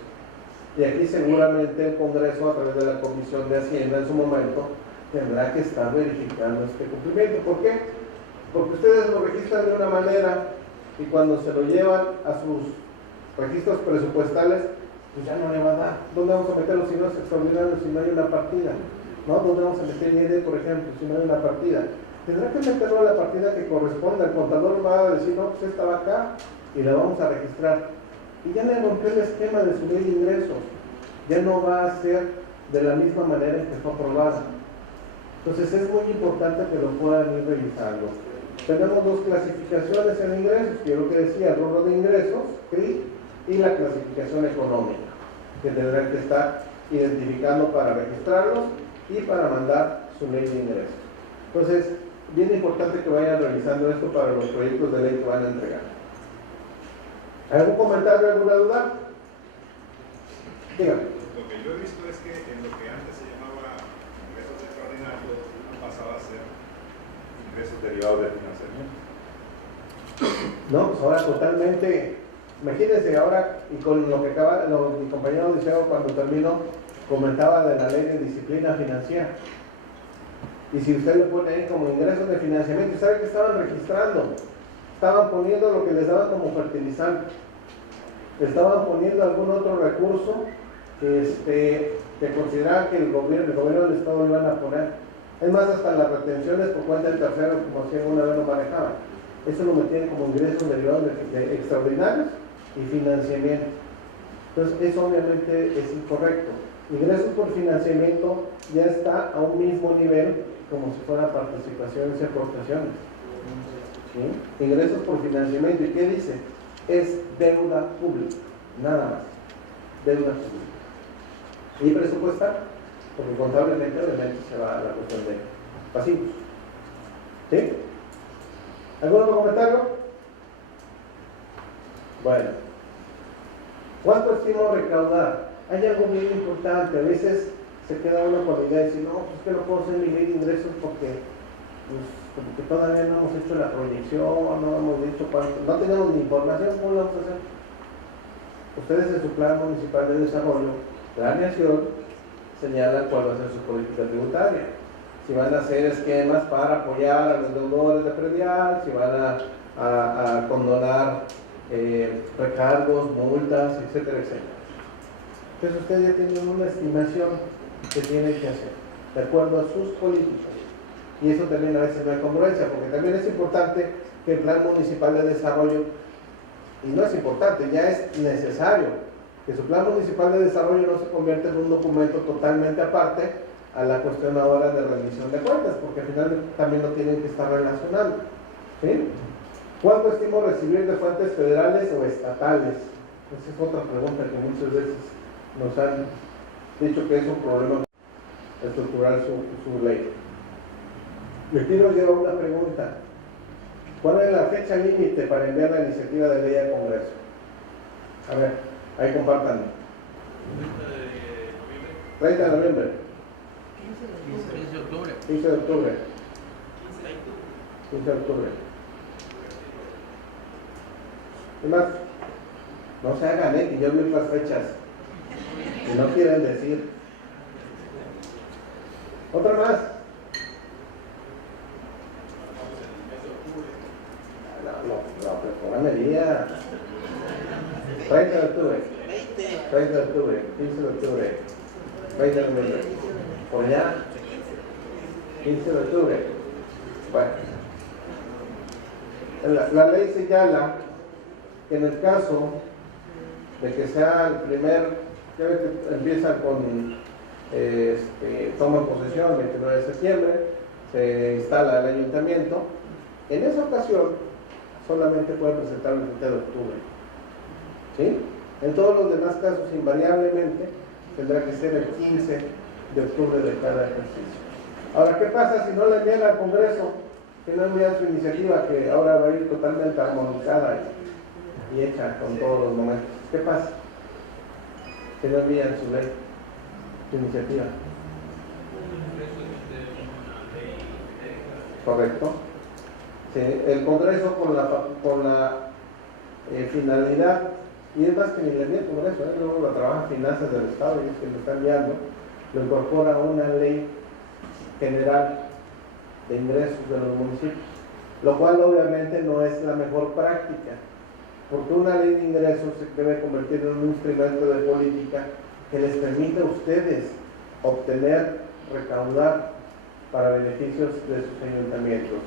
Y aquí seguramente el Congreso, a través de la Comisión de Hacienda en su momento, tendrá que estar verificando este cumplimiento. ¿Por qué? Porque ustedes lo registran de una manera y cuando se lo llevan a sus registros presupuestales, pues ya no le va a dar. ¿Dónde vamos a meter los ingresos extraordinarios si no hay una partida? ¿No? ¿Dónde vamos a meter INE, por ejemplo, si no hay una partida? Tendrá que meterlo a la partida que corresponda. El contador va a decir, no, pues esta va acá y la vamos a registrar. Y ya le rompió el esquema de su ley de ingresos. Ya no va a ser de la misma manera en que fue aprobada. Entonces es muy importante que lo puedan ir revisando. Tenemos dos clasificaciones en ingresos, que es lo que decía, el rubro de ingresos, CRI, y la clasificación económica, que tendrán que estar identificando para registrarlos y para mandar su ley de ingresos. Entonces, bien importante que vayan revisando esto para los proyectos de ley que van a entregar. ¿Algún comentario, alguna duda? Dígame. Lo que yo he visto es que en lo que antes se llamaba ingresos extraordinarios, pasaba a ser ingresos derivados del financiamiento. No, pues ahora totalmente. Imagínense ahora, y con lo que mi compañero Liceo cuando terminó, comentaba de la ley de disciplina financiera. Y si usted lo pone ahí como ingresos de financiamiento, ¿sabe qué estaban registrando? Estaban poniendo lo que les daban como fertilizante. Estaban poniendo algún otro recurso que consideraban que el gobierno del Estado iban a poner. Es más, hasta las retenciones por cuenta del tercero, como si alguna vez lo manejaban. Eso lo metían como ingresos derivados de extraordinarios y financiamiento. Entonces, eso obviamente es incorrecto. Ingresos por financiamiento ya está a un mismo nivel como si fueran participaciones y aportaciones. ¿Sí? Ingresos por financiamiento. ¿Y qué dice? Es deuda pública, nada más. Deuda pública. Y presupuestal, porque contablemente obviamente se va a la cuestión de pasivos. ¿Sí? ¿Algún otro comentario? Bueno. ¿Cuánto estimo recaudar? Hay algo bien importante. A veces se queda uno con la idea de decir, no, pues que no puedo hacer mi ley de ingresos porque pues, como que todavía no hemos hecho la proyección, no hemos dicho cuánto, no tenemos ni información. ¿Cómo lo vamos a hacer? Ustedes en su plan municipal de desarrollo, planeación, señalan cuál va a ser su política tributaria. Si van a hacer esquemas para apoyar a los deudores de predial, si van a condonar recargos, multas, etcétera, etcétera. Entonces ustedes ya tienen una estimación que tienen que hacer, de acuerdo a sus políticas. Y eso también a veces no hay congruencia, porque también es importante que el plan municipal de desarrollo, y no es importante, ya es necesario, que su plan municipal de desarrollo no se convierta en un documento totalmente aparte a la cuestión ahora de rendición de cuentas, porque al final también lo tienen que estar relacionando. ¿Sí? ¿Cuánto estimo recibir de fuentes federales o estatales? Esa es otra pregunta que muchas veces nos han dicho que es un problema estructural su ley. Y aquí nos lleva una pregunta. ¿Cuál es la fecha límite para enviar la iniciativa de ley al Congreso? A ver, ahí compártanlo. 30 de noviembre. 15 de octubre. 15 de octubre. 15 de octubre. ¿Qué más? No se hagan, que yo vi las fechas. Si no quieren decir. Otra más. No, día. 30 de octubre. 30 de octubre, 15 de octubre, 20 de noviembre. ¿Por allá? 15 de octubre. Bueno. La ley señala que en el caso de que sea el primer, ya ves que empieza con toma posesión el 29 de septiembre, se instala el ayuntamiento, en esa ocasión solamente puede presentar el 30 de octubre. ¿Sí? En todos los demás casos, invariablemente, tendrá que ser el 15 de octubre de cada ejercicio. Ahora, ¿qué pasa si no la envían al Congreso? Que no envían su iniciativa, que ahora va a ir totalmente armonizada y hecha con todos los momentos. ¿Qué pasa? Que no envían su ley, su iniciativa. Correcto. Sí, el Congreso con la finalidad, y es más que ni le envía el Congreso, luego lo trabaja Finanzas del Estado y es quien lo está enviando, lo incorpora a una ley general de ingresos de los municipios, lo cual obviamente no es la mejor práctica, porque una ley de ingresos se debe convertir en un instrumento de política que les permita a ustedes obtener, recaudar para beneficios de sus ayuntamientos.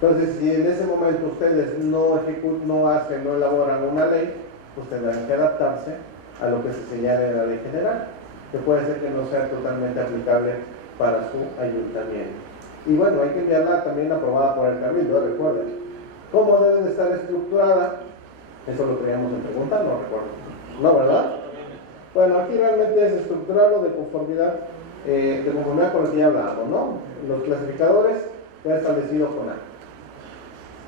Entonces, si en ese momento ustedes no elaboran una ley, pues tendrán que adaptarse a lo que se señala en la ley general, que puede ser que no sea totalmente aplicable para su ayuntamiento. Y bueno, hay que enviarla también aprobada por el Cabildo, recuerden. ¿Cómo debe de estar estructurada? Eso lo teníamos en pregunta, no recuerdo. ¿No, verdad? Bueno, aquí realmente es estructurarlo de conformidad con lo que ya hablábamos, ¿no? Los clasificadores ya establecidos con A.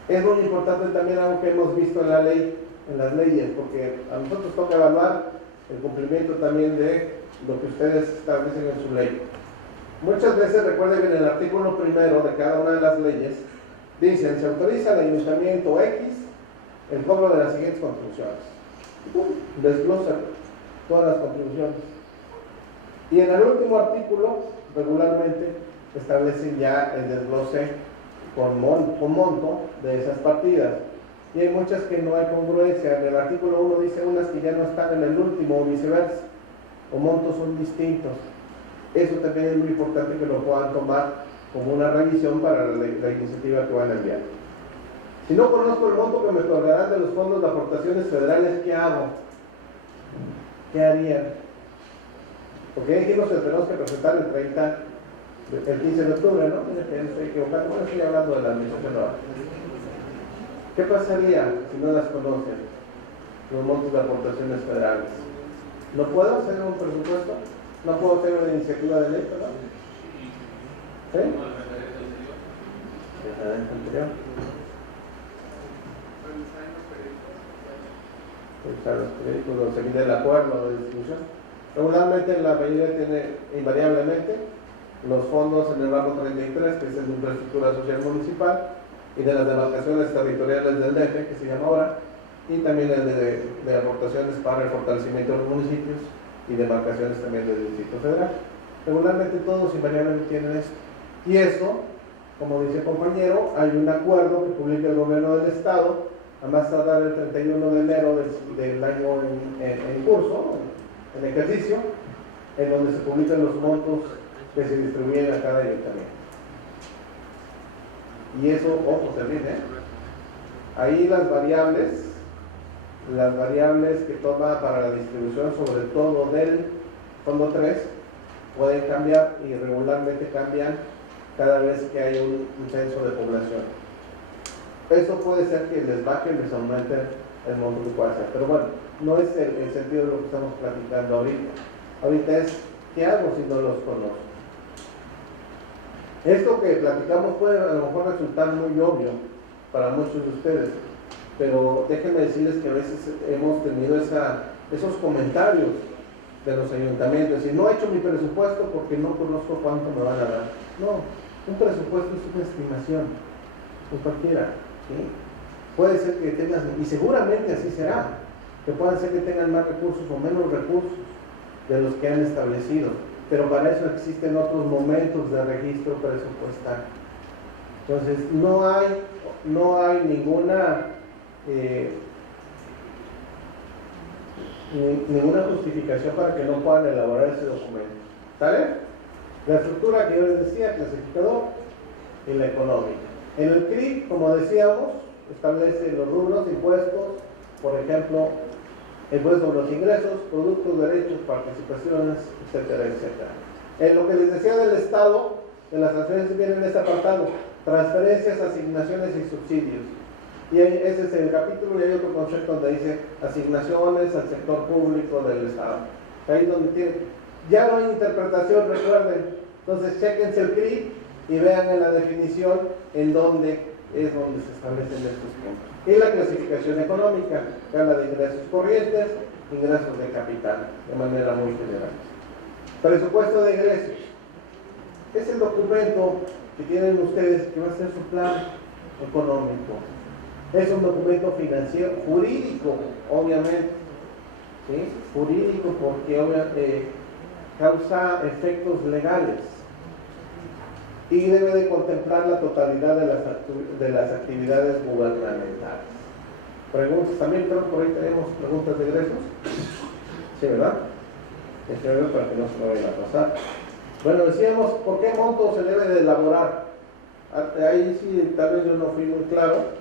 Es muy importante también algo que hemos visto en la ley, en las leyes, porque a nosotros toca evaluar el cumplimiento también de lo que ustedes establecen en su ley. Muchas veces recuerden que en el artículo primero de cada una de las leyes dicen, se autoriza al ayuntamiento X el cobro de las siguientes contribuciones. Desglosa todas las contribuciones. Y en el último artículo, regularmente, establecen ya el desglose con monto de esas partidas. Y hay muchas que no hay congruencia. En el artículo 1 dice unas que ya no están en el último o viceversa, o montos son distintos. Eso también es muy importante que lo puedan tomar como una revisión para la iniciativa que van a enviar. Si no conozco el monto que me otorgarán de los fondos de aportaciones federales, ¿qué hago? ¿Qué harían? Porque dijimos que tenemos que presentar el 15 de octubre, ¿no? Estoy equivocado, bueno, estoy hablando de la administración ahora. ¿Qué pasaría si no las conocen? Los montos de aportaciones federales. ¿No puedo hacer un presupuesto? ¿No puedo hacer una iniciativa de ley, perdón? ¿Sí? Anterior. Revisar los periódicos, seguir el acuerdo de distribución. Regularmente la mayoría tiene invariablemente los fondos en el ramo 33, que es el de infraestructura social municipal, y de las demarcaciones territoriales del DF, que se llama ahora, y también el de aportaciones para el fortalecimiento de los municipios y demarcaciones también del Distrito Federal. Regularmente todos invariablemente tienen esto. Y eso, como dice el compañero, hay un acuerdo que publica el gobierno del Estado, a más tardar el 31 de enero del año en curso, en ejercicio, en donde se publican los montos que se distribuyen a cada ayuntamiento. Y eso, ojo, se viene, ahí las variables que toma para la distribución, sobre todo del fondo 3, pueden cambiar y regularmente cambian cada vez que hay un censo de población. Eso puede ser que les baje, les aumente el monto que pueda hacer, pero bueno, no es el sentido de lo que estamos platicando ahorita. Ahorita es, ¿qué hago si no los conozco? Esto que platicamos puede a lo mejor resultar muy obvio para muchos de ustedes, pero déjenme decirles que a veces hemos tenido esos comentarios de los ayuntamientos, y no he hecho mi presupuesto porque no conozco cuánto me van a dar. No, un presupuesto es una estimación, pues cualquiera, ¿sí? Puede ser que tengan, y seguramente así será, que puedan ser que tengan más recursos o menos recursos de los que han establecido, pero para eso existen otros momentos de registro presupuestal. Entonces no hay ninguna justificación para que no puedan elaborar ese documento. ¿Sale? La estructura que yo les decía, clasificador y la económica. En el CRI, como decíamos, establece los rubros, impuestos, por ejemplo, impuestos sobre los ingresos, productos, derechos, participaciones, etcétera, etcétera. En lo que les decía del Estado, de las transferencias viene en este apartado, transferencias, asignaciones y subsidios. Y ese es el capítulo, y hay otro concepto donde dice asignaciones al sector público del Estado. Ahí donde tiene, ya no hay interpretación, recuerden. Entonces chequense el CRI y vean en la definición en dónde es donde se establecen estos puntos. Y la clasificación económica, que habla de ingresos corrientes, ingresos de capital, de manera muy general. Presupuesto de ingresos. Es el documento que tienen ustedes que va a ser su plan económico. Es un documento financiero, jurídico, obviamente, ¿sí? Jurídico porque causa efectos legales y debe de contemplar la totalidad de las actividades gubernamentales. Preguntas también, creo que por ahí tenemos preguntas de egresos. Sí, ¿verdad? Escribir para que no se me vayan a pasar. Bueno, decíamos, ¿por qué monto se debe de elaborar? Ahí sí, tal vez yo no fui muy claro,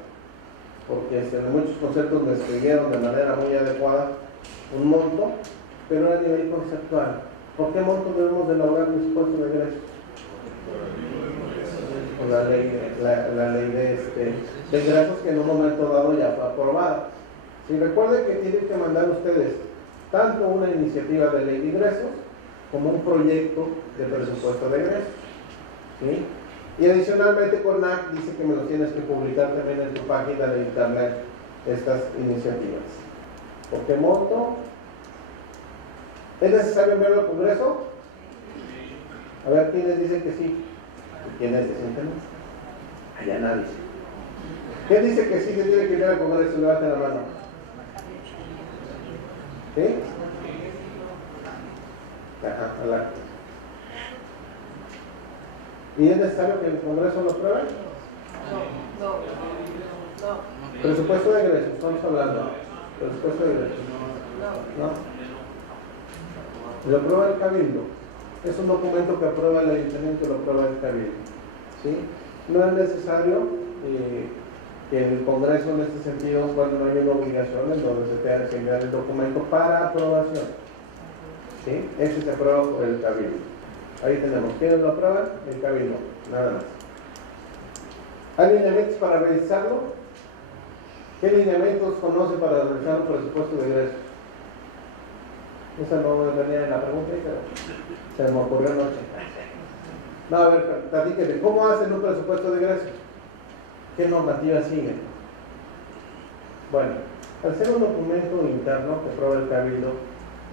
porque muchos conceptos me escribieron de manera muy adecuada un monto, pero a nivel conceptual. ¿Por qué monto debemos de elaborar un presupuesto de egresos? Por la ley de ingresos que en un momento dado ya fue aprobada. Si recuerden que tienen que mandar ustedes tanto una iniciativa de ley de ingresos como un proyecto de presupuesto de ingresos, ¿sí? Y adicionalmente CONAC dice que me lo tienes que publicar también en tu página de internet estas iniciativas. ¿Por qué monto? ¿Es necesario enviarlo al Congreso? A ver, ¿quiénes dicen que sí? ¿Quiénes dicen que no? Allá nadie. ¿Quién dice que sí se tiene que enviar al Congreso? Levante la mano. ¿Sí? Ajá, hola. ¿Y es necesario que el Congreso lo apruebe? No. Presupuesto de ingresos, estamos hablando. Presupuesto de ingresos. No. Lo aprueba el Cabildo. Es un documento que aprueba el Ayuntamiento, lo aprueba el Cabildo. ¿Sí? No es necesario que el Congreso en este sentido, cuando no hay una obligación en donde se tenga que enviar el documento para aprobación. ¿Sí? Ese se aprueba por el Cabildo. Ahí tenemos, ¿quiénes lo aprueban? El Cabildo, nada más. ¿Hay lineamientos para revisarlo? ¿Qué lineamientos conoce para realizar un presupuesto de egresos? Esa no venía en la pregunta, pero se me ocurrió anoche. No, a ver, platíquenme, ¿cómo hacen un presupuesto de egresos? ¿Qué normativa siguen? Bueno, al ser un documento interno que aprueba el Cabildo,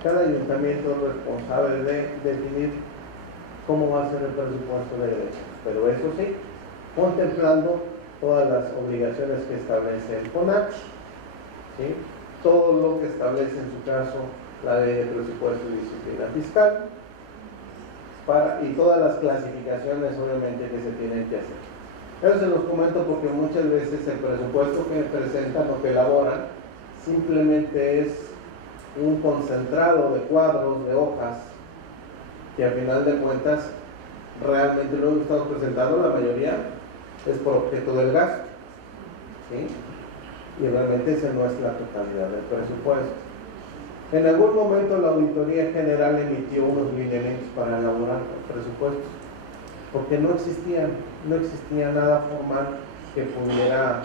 cada ayuntamiento es responsable de definir cómo va a ser el presupuesto de egresos, pero eso sí, contemplando todas las obligaciones que establece el CONAX, ¿sí? Todo lo que establece en su caso la ley de presupuesto y disciplina fiscal, y todas las clasificaciones obviamente que se tienen que hacer. Eso se los comento porque muchas veces el presupuesto que presentan o que elaboran simplemente es un concentrado de cuadros, de hojas, que al final de cuentas realmente lo que estamos presentando, la mayoría es por objeto del gasto, ¿sí? Y realmente esa no es la totalidad del presupuesto. En algún momento la Auditoría General emitió unos lineamientos para elaborar presupuestos, porque no existía nada formal que pudiera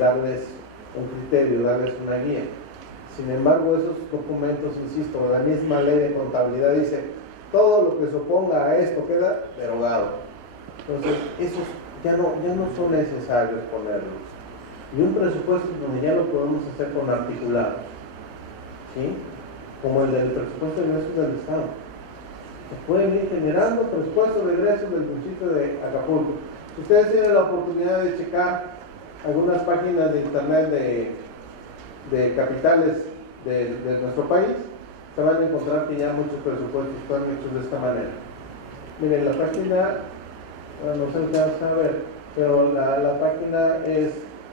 darles un criterio, darles una guía. Sin embargo, esos documentos, insisto, la misma ley de contabilidad dice, todo lo que se oponga a esto queda derogado. Entonces, esos ya no son necesarios ponerlos. Y un presupuesto donde ya lo podemos hacer con articulados, ¿sí? Como el del presupuesto de ingresos del Estado. Se pueden ir generando presupuestos de ingresos del municipio de Acapulco. Si ustedes tienen la oportunidad de checar algunas páginas de internet de capitales de nuestro país, se van a encontrar que ya muchos presupuestos están hechos de esta manera. Miren, la página, no se alcanza a ver, pero la página es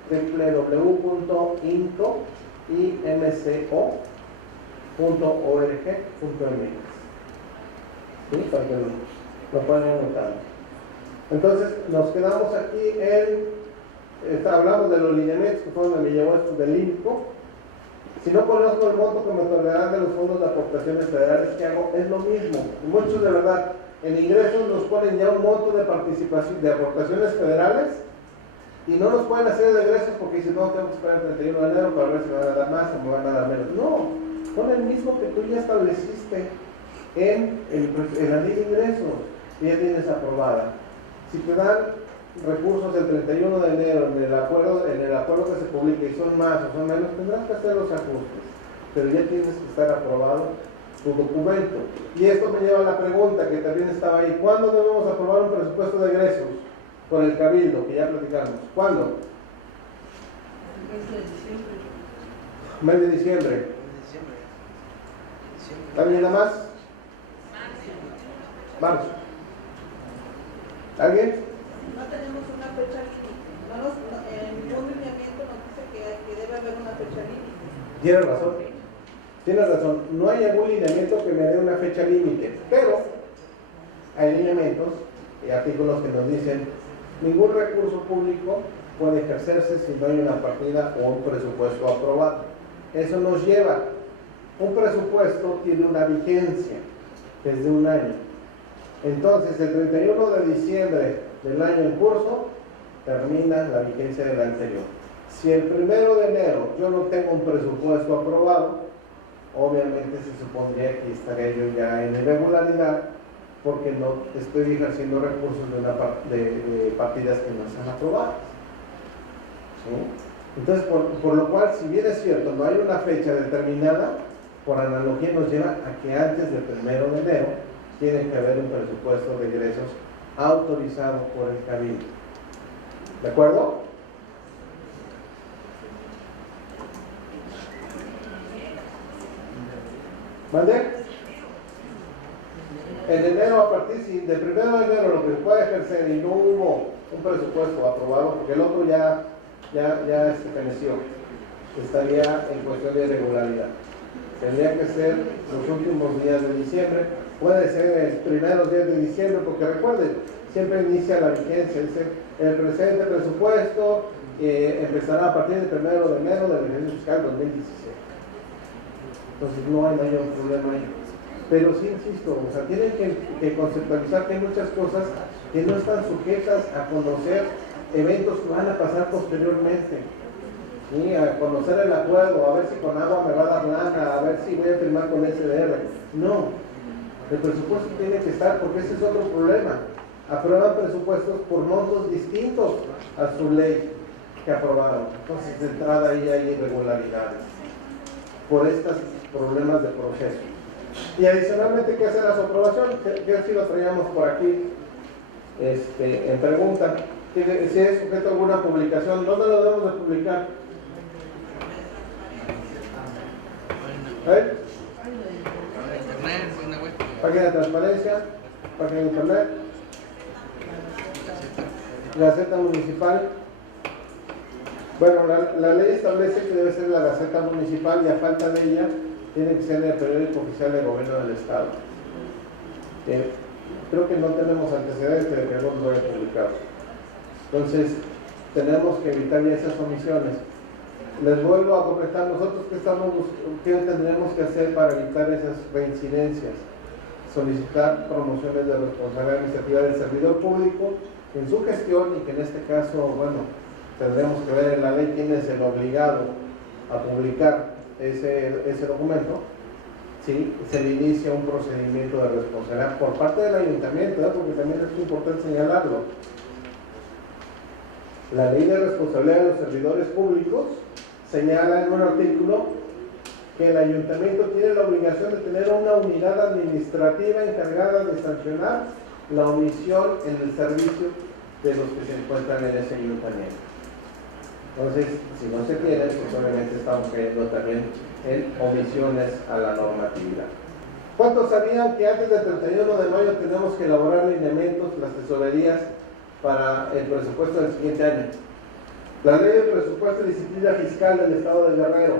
www.imco.org.mx, ¿sí? Para que lo puedan anotar. Entonces, nos quedamos aquí hablamos de los lineamientos que fue donde me llevó esto del INCO. Si no conozco el monto que me otorgarán de los fondos de aportaciones federales que hago, es lo mismo. Y muchos de verdad, en ingresos nos ponen ya un monto de participación, de aportaciones federales, y no nos pueden hacer de egresos porque dicen, no, tengo que esperar el 31 de enero para ver si me van a dar más o me van a dar menos. No, son el mismo que tú ya estableciste en la ley de ingresos, que ya tienes aprobada. Si te dan recursos el 31 de enero en el acuerdo que se publique y son más o son menos, tendrás que hacer los ajustes, pero ya tienes que estar aprobado tu documento. Y esto me lleva a la pregunta que también estaba ahí: ¿cuándo debemos aprobar un presupuesto de egresos con el Cabildo, que ya platicamos? ¿Cuándo? Mes de diciembre. ¿Alguien nada más? Marzo. ¿Alguien? No tenemos una fecha límite. En ningún lineamiento nos dice que debe haber una fecha límite. Tienes razón. No hay algún lineamiento que me dé una fecha límite, pero hay lineamientos y artículos que nos dicen ningún recurso público puede ejercerse si no hay una partida o un presupuesto aprobado. Eso nos lleva, un presupuesto tiene una vigencia desde un año. Entonces, el 31 de diciembre del año en curso termina la vigencia del anterior. Si el 1 de enero yo no tengo un presupuesto aprobado, obviamente se supondría que estaría yo ya en irregularidad porque no estoy ejerciendo recursos de partidas que no están aprobadas, ¿sí? Entonces, por lo cual, si bien es cierto, no hay una fecha determinada, por analogía nos lleva a que antes del 1 de enero tiene que haber un presupuesto de ingresos autorizado por el Cabildo. ¿De acuerdo? ¿Mande? En enero, a partir del 1 de enero, lo que se puede ejercer y no hubo un presupuesto aprobado, porque el otro ya feneció, estaría en cuestión de irregularidad. Tendría que ser los últimos días de diciembre, puede ser los primeros días de diciembre, porque recuerden, siempre inicia la vigencia, dice el presente presupuesto empezará a partir del 1 de enero del ejercicio fiscal 2017. Entonces no hay mayor problema ahí. Pero sí insisto, o sea, tienen que conceptualizar que hay muchas cosas que no están sujetas a conocer eventos que van a pasar posteriormente. ¿sí? A conocer el acuerdo, a ver si con agua me va a dar lana, a ver si voy a firmar con SDR. No, el presupuesto tiene que estar, porque ese es otro problema. Aprueban presupuestos por montos distintos a su ley que aprobaron. Entonces, de entrada ahí hay irregularidades por estos problemas de proceso. Y adicionalmente, ¿qué hace la su aprobación? Que así lo traíamos por aquí en pregunta. Si es sujeto a alguna publicación, ¿dónde lo debemos de publicar? Internet, buena web. Página de transparencia, página de internet, Gaceta Municipal. Bueno, la ley establece que debe ser la Gaceta Municipal y a falta de ella tiene que ser en el periódico oficial del gobierno del estado. Creo que no tenemos antecedentes de que algo lo haya publicado. Entonces, tenemos que evitar ya esas omisiones. Les vuelvo a comentar, nosotros qué tendremos que hacer para evitar esas reincidencias. Solicitar promociones de responsabilidad administrativa del servidor público en su gestión, y que en este caso, bueno, tendremos que ver en la ley quién es el obligado a publicar ese documento. ¿Sí? Se le inicia un procedimiento de responsabilidad por parte del ayuntamiento, ¿verdad? Porque también es importante señalarlo. La ley de responsabilidad de los servidores públicos señala en un artículo que el ayuntamiento tiene la obligación de tener una unidad administrativa encargada de sancionar la omisión en el servicio de los que se encuentran en ese ayuntamiento. Entonces, si no se tiene, pues obviamente estamos cayendo también en omisiones a la normatividad. ¿Cuántos sabían que antes del 31 de mayo tenemos que elaborar lineamientos, las tesorerías, para el presupuesto del siguiente año? La ley de presupuesto y disciplina fiscal del estado de Guerrero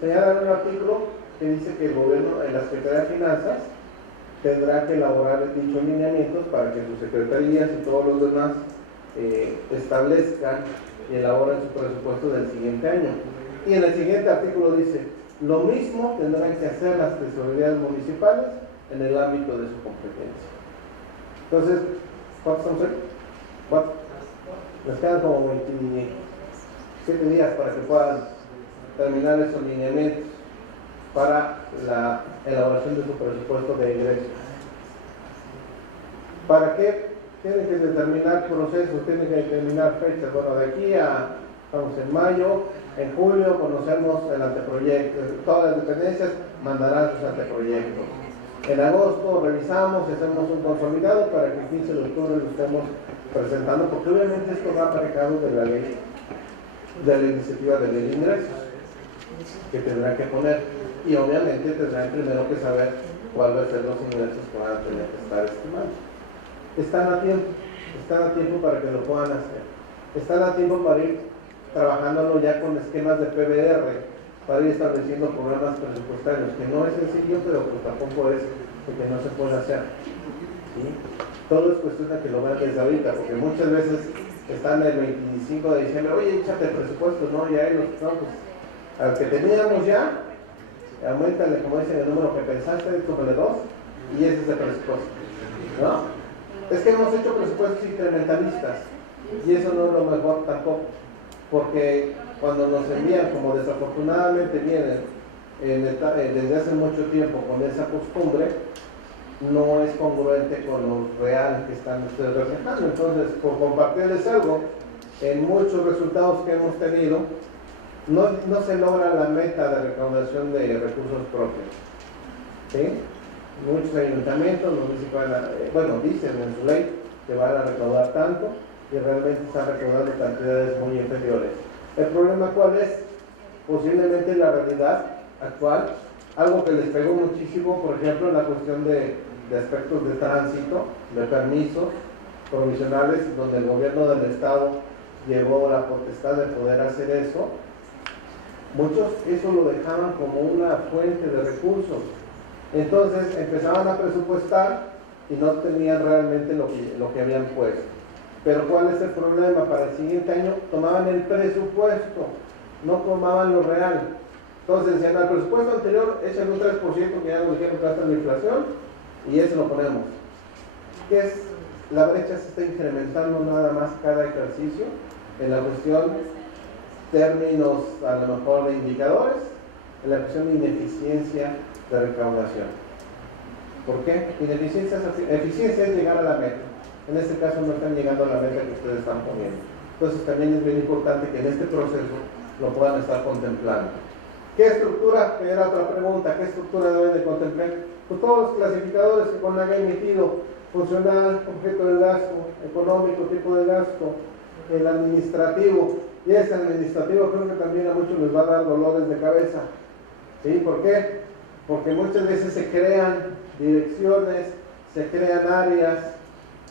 señala en un artículo que dice que el gobierno, en la Secretaría de Finanzas, tendrá que elaborar dichos lineamientos para que sus secretarías y todos los demás establezcan y elaboren su presupuesto del siguiente año. Y en el siguiente artículo dice, lo mismo tendrán que hacer las tesorerías municipales en el ámbito de su competencia. Entonces, ¿cuántos son? ¿Cuántos? Les quedan como 27 días para que puedan terminar esos lineamientos para la elaboración de su presupuesto de ingresos. ¿Para qué? Tienen que determinar procesos, tienen que determinar fechas. Bueno, de aquí estamos en mayo, en julio conocemos el anteproyecto, todas las dependencias mandarán sus anteproyectos. En agosto revisamos y hacemos un consolidado para que el 15 de octubre lo estemos presentando, porque obviamente esto va aparejado de la ley, de la iniciativa de ley de ingresos que tendrán que poner, y obviamente tendrán primero que saber cuáles van a ser los ingresos que van a tener que estar estimados. Están a tiempo para que lo puedan hacer, están a tiempo para ir trabajándolo ya con esquemas de PBR, para ir estableciendo programas presupuestarios, que no es sencillo, pero pues tampoco es porque no se puede hacer, ¿sí? Todo es cuestión de que lo vean desde ahorita, porque muchas veces están el 25 de diciembre, oye, échate el presupuesto, no, ya no, pues al que teníamos ya, aumentale, como dicen, el número que pensaste, tómale 2, y ese es el presupuesto, ¿no? Es que hemos hecho presupuestos incrementalistas, y eso no es lo mejor tampoco, porque cuando nos envían, como desafortunadamente vienen desde hace mucho tiempo con esa costumbre, no es congruente con lo real que están ustedes reflejando. Entonces, por compartirles algo, en muchos resultados que hemos tenido, no se logra la meta de recaudación de recursos propios, ¿sí? Muchos ayuntamientos nos dicen, dicen en su ley que van a recaudar tanto, y realmente están recaudando cantidades muy inferiores. ¿El problema cuál es? Posiblemente la realidad actual, algo que les pegó muchísimo, por ejemplo, en la cuestión de aspectos de tránsito, de permisos provisionales, donde el gobierno del estado llevó la potestad de poder hacer eso. Muchos eso lo dejaban como una fuente de recursos. Entonces empezaban a presupuestar y no tenían realmente lo que habían puesto. Pero ¿cuál es el problema? Para el siguiente año tomaban el presupuesto, no tomaban lo real. Entonces decían, al presupuesto anterior échale un 3%, que ya nos dijeron que hasta la inflación, y eso lo ponemos. ¿Qué es? La brecha se está incrementando nada más cada ejercicio en la cuestión términos a lo mejor de indicadores, en la cuestión de ineficiencia de recaudación. ¿Por qué? Eficiencia es llegar a la meta. En este caso no están llegando a la meta que ustedes están poniendo. Entonces también es bien importante que en este proceso lo puedan estar contemplando. ¿Qué estructura? Era otra pregunta. ¿Qué estructura deben de contemplar? Pues todos los clasificadores que CONAG ha emitido: funcional, objeto de gasto, económico, tipo de gasto, el administrativo. Y ese administrativo creo que también a muchos les va a dar dolores de cabeza. ¿Sí? ¿Por qué? Porque muchas veces se crean direcciones, se crean áreas,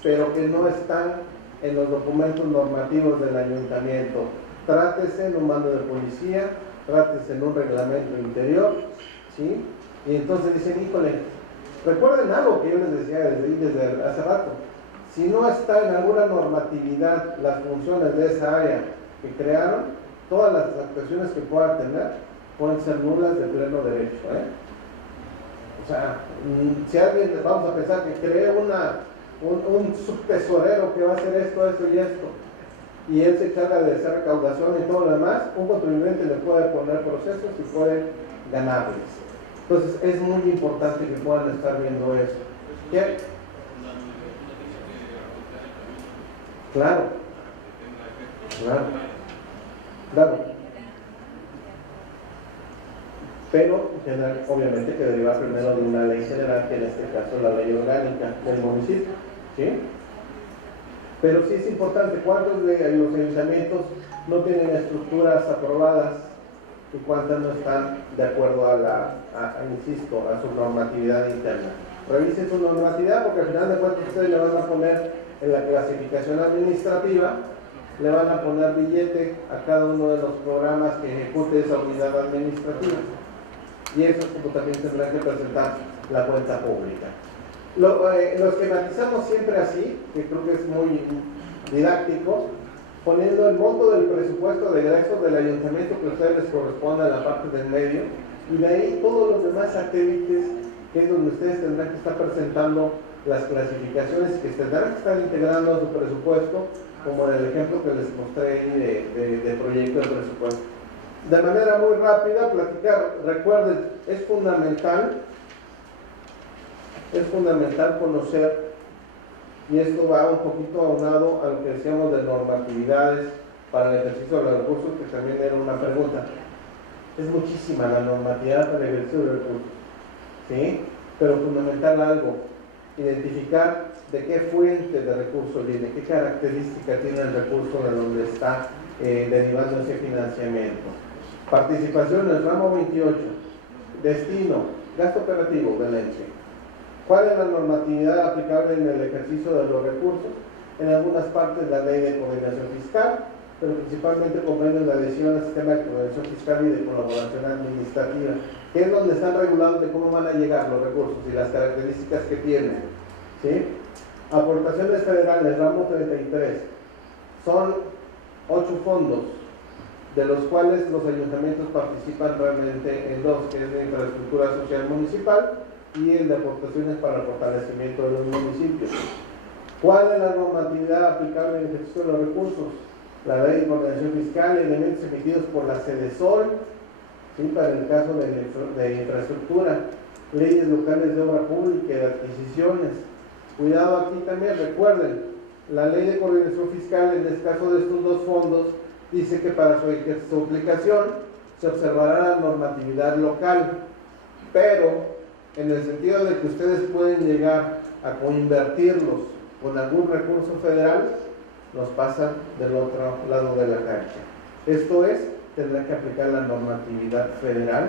pero que no están en los documentos normativos del ayuntamiento. Trátese en un mando de policía, trátese en un reglamento interior, ¿sí? Y entonces dicen, híjole, recuerden algo que yo les decía desde hace rato: si no está en alguna normatividad las funciones de esa área que crearon, todas las actuaciones que puedan tener pueden ser nulas de pleno derecho, O sea, si alguien, vamos a pensar que cree un subtesorero que va a hacer esto, esto y esto, y él se encarga de hacer recaudación y todo lo demás, un contribuyente le puede poner procesos y puede ganarles. Entonces es muy importante que puedan estar viendo eso. ¿Qué? Claro. Pero obviamente que deriva primero de una ley general, que en este caso es la ley orgánica del municipio, ¿sí? Pero sí es importante cuántos de los ayuntamientos no tienen estructuras aprobadas y cuántas no están de acuerdo insisto, a su normatividad interna. Revisen su normatividad, porque al final de cuentas ustedes le van a poner en la clasificación administrativa, le van a poner billete a cada uno de los programas que ejecute esa unidad administrativa. Y eso como también tendrán que presentar la cuenta pública. Lo esquematizamos siempre así, que creo que es muy didáctico, poniendo el monto del presupuesto de egresos del ayuntamiento que a ustedes les corresponde a la parte del medio, y de ahí todos los demás satélites, que es donde ustedes tendrán que estar presentando las clasificaciones que tendrán que estar integrando a su presupuesto, como en el ejemplo que les mostré de proyecto de presupuesto. De manera muy rápida, platicar, recuerden, es fundamental conocer, y esto va un poquito aunado a lo que decíamos de normatividades para el ejercicio de los recursos, que también era una pregunta. Es muchísima la normatividad para el ejercicio de recursos, ¿sí? Pero fundamental algo: identificar de qué fuente de recurso viene, qué característica tiene el recurso de donde está derivando ese financiamiento. Participación en el ramo 28, destino, gasto operativo, Belenche. ¿Cuál es la normatividad aplicable en el ejercicio de los recursos? En algunas partes la ley de coordinación fiscal, pero principalmente comprende la adhesión al sistema de coordinación fiscal y de colaboración administrativa, que es donde están regulados de cómo van a llegar los recursos y las características que tienen, ¿sí? Aportaciones federales, ramo 33, son 8 fondos, de los cuales los ayuntamientos participan realmente en 2, que es de infraestructura social municipal y el de aportaciones para el fortalecimiento de los municipios. ¿Cuál es la normatividad aplicable en el ejercicio de los recursos? La ley de coordinación fiscal y elementos emitidos por la CEDESOL, ¿sí? Para el caso de infraestructura, leyes locales de obra pública y de adquisiciones. Cuidado aquí también, recuerden, la ley de coordinación fiscal en el caso de estos 2 fondos dice que para su aplicación se observará la normatividad local, pero en el sentido de que ustedes pueden llegar a coinvertirlos con algún recurso federal, los pasan del otro lado de la cancha. Esto es, tendrán que aplicar la normatividad federal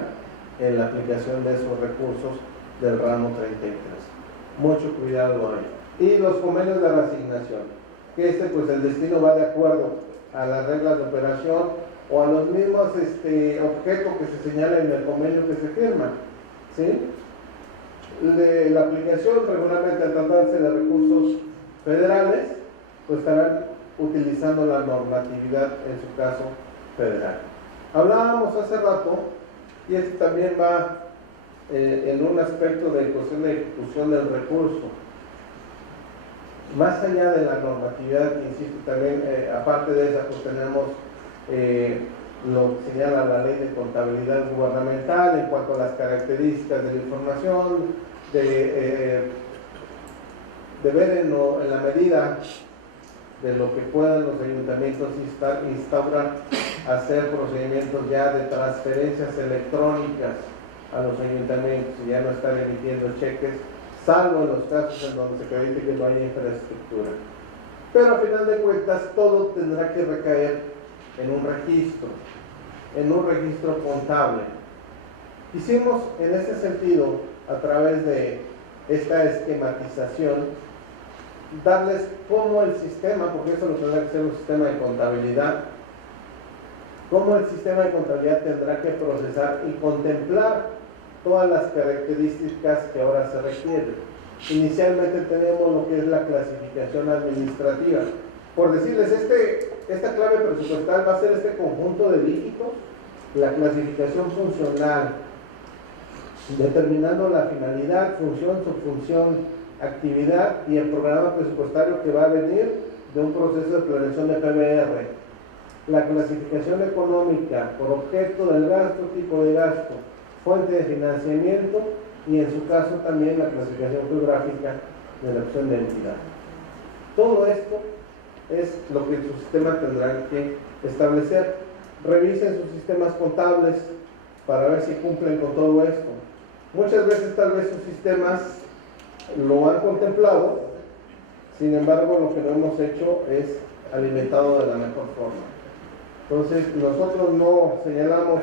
en la aplicación de esos recursos del ramo 33. Mucho cuidado ahí. Y los convenios de reasignación, que pues el destino va de acuerdo a las reglas de operación o a los mismos objetos que se señalan en el convenio que se firma, ¿sí? La aplicación regularmente, al tratarse de recursos federales, pues estarán utilizando la normatividad en su caso federal. Hablábamos hace rato, y esto también va en un aspecto de cuestión de ejecución del recurso. Más allá de la normatividad, que insisto también, aparte de esa, pues tenemos lo que señala la ley de contabilidad gubernamental en cuanto a las características de la información, de ver en la medida de lo que puedan los ayuntamientos instaurar, hacer procedimientos ya de transferencias electrónicas a los ayuntamientos y ya no estar emitiendo cheques, salvo en los casos en donde se acredite que no hay infraestructura. Pero a final de cuentas todo tendrá que recaer en un registro contable. Quisimos en ese sentido, a través de esta esquematización, darles cómo el sistema, porque eso lo tendrá que ser un sistema de contabilidad, cómo el sistema de contabilidad tendrá que procesar y contemplar todas las características que ahora se requieren. Inicialmente tenemos lo que es la clasificación administrativa. Por decirles, esta clave presupuestal va a ser este conjunto de dígitos, la clasificación funcional, determinando la finalidad, función, subfunción, actividad y el programa presupuestario que va a venir de un proceso de planeación de PBR. La clasificación económica por objeto del gasto, tipo de gasto, fuente de financiamiento y en su caso también la clasificación geográfica de la opción de entidad. Todo esto es lo que su sistema tendrá que establecer. Revisen sus sistemas contables para ver si cumplen con todo esto. Muchas veces tal vez sus sistemas lo han contemplado, sin embargo lo que no hemos hecho es alimentado de la mejor forma. Entonces nosotros no señalamos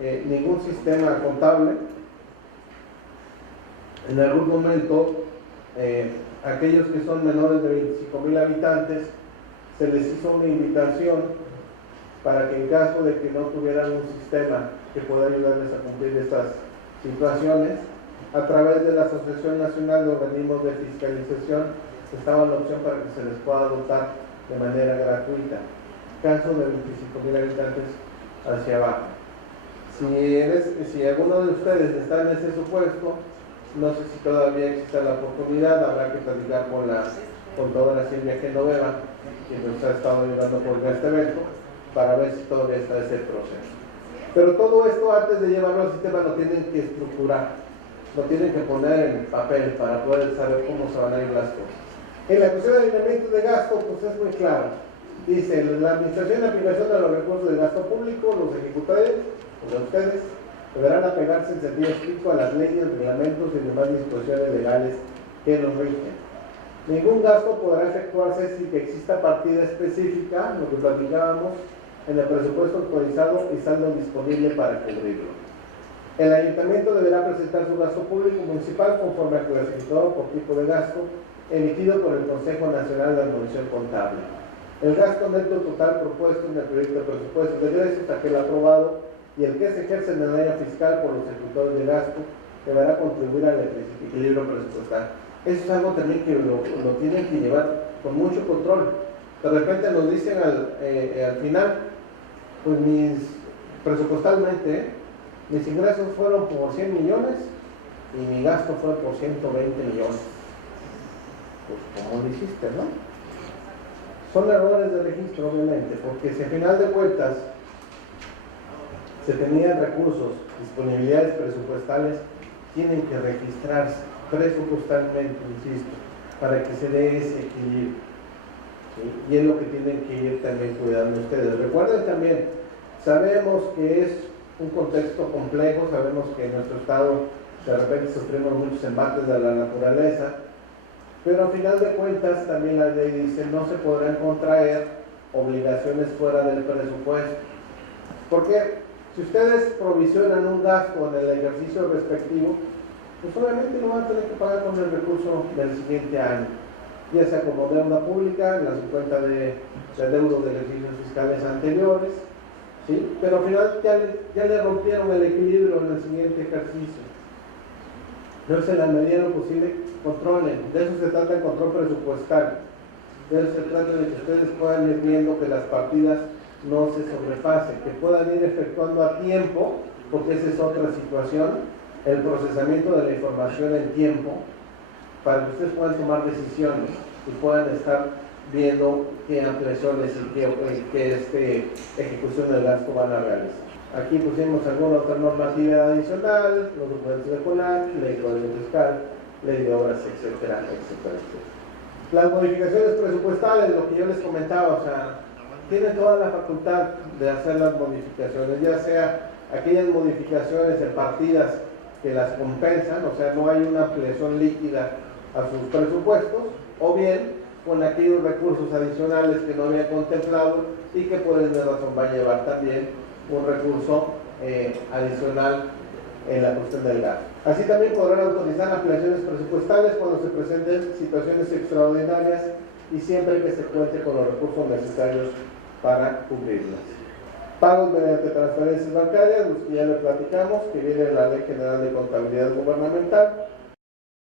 ningún sistema contable. En algún momento aquellos que son menores de 25,000 habitantes se les hizo una invitación para que en caso de que no tuvieran un sistema que pueda ayudarles a cumplir estas situaciones, a través de la Asociación Nacional de Organismos de Fiscalización estaba la opción para que se les pueda dotar de manera gratuita, caso de 25,000 habitantes hacia abajo. Si alguno de ustedes está en ese supuesto, no sé si todavía existe la oportunidad, habrá que platicar con la contadora Silvia Genoveva, que nos ha estado ayudando por este evento, para ver si todavía está ese proceso. Pero todo esto, antes de llevarlo al sistema, lo tienen que estructurar, lo tienen que poner en papel para poder saber cómo se van a ir las cosas. En la cuestión de alineamiento de gasto, pues es muy claro. Dice, la administración y aplicación de los recursos de gasto público, los ejecutores, de ustedes, deberán apegarse en sentido estricto a las leyes, reglamentos y demás disposiciones legales que los rigen. Ningún gasto podrá efectuarse sin que exista partida específica, lo que platicábamos, en el presupuesto autorizado y saldo disponible para cubrirlo. El ayuntamiento deberá presentar su gasto público municipal conforme al clasificador por tipo de gasto emitido por el Consejo Nacional de Armonización Contable. El gasto neto total propuesto en el proyecto de presupuesto de egresos, aquel aprobado, y el que se ejerce en el año fiscal por los ejecutores de gasto, deberá contribuir al equilibrio presupuestal. Eso es algo también que lo tienen que llevar con mucho control. De repente nos dicen al final, pues presupuestalmente, mis ingresos fueron por 100 millones y mi gasto fue por 120 millones. Pues, ¿cómo lo hiciste, no? Son errores de registro, obviamente, porque si al final de cuentas se tenían recursos, disponibilidades presupuestales, tienen que registrarse presupuestalmente, insisto, para que se dé ese equilibrio. ¿Sí? Y es lo que tienen que ir también cuidando ustedes. Recuerden también, sabemos que es un contexto complejo, sabemos que en nuestro estado de repente sufrimos muchos embates de la naturaleza, pero al final de cuentas también la ley dice no se podrán contraer obligaciones fuera del presupuesto. Porque si ustedes provisionan un gasto en el ejercicio respectivo, pues obviamente lo van a tener que pagar con el recurso del siguiente año, ya sea como deuda pública, en la cuenta de deudos de ejercicios fiscales anteriores, ¿sí? Pero al final ya le rompieron el equilibrio en el siguiente ejercicio. Entonces, en la medida de lo posible, controlen. De eso se trata el control presupuestario. De eso se trata de que ustedes puedan ir viendo que las partidas no se sobrepasen, que puedan ir efectuando a tiempo, porque esa es otra situación, el procesamiento de la información en tiempo, para que ustedes puedan tomar decisiones y puedan estar viendo qué ampliaciones y qué ejecución del gasto van a realizar. Aquí pusimos alguna otra normativa adicional, los documentos de CONAC, ley de código fiscal, ley de obras, etcétera, etcétera, etcétera. Las modificaciones presupuestales, lo que yo les comentaba, o sea, tienen toda la facultad de hacer las modificaciones, ya sea aquellas modificaciones en partidas que las compensan, o sea, no hay una ampliación líquida a sus presupuestos, o bien con aquellos recursos adicionales que no había contemplado y que por esa razón va a llevar también un recurso adicional en la cuestión del gasto. Así también podrán autorizar ampliaciones presupuestales cuando se presenten situaciones extraordinarias y siempre que se cuente con los recursos necesarios para cubrirlas. Pagos mediante transferencias bancarias, los que ya le platicamos, que viene en la Ley General de Contabilidad Gubernamental,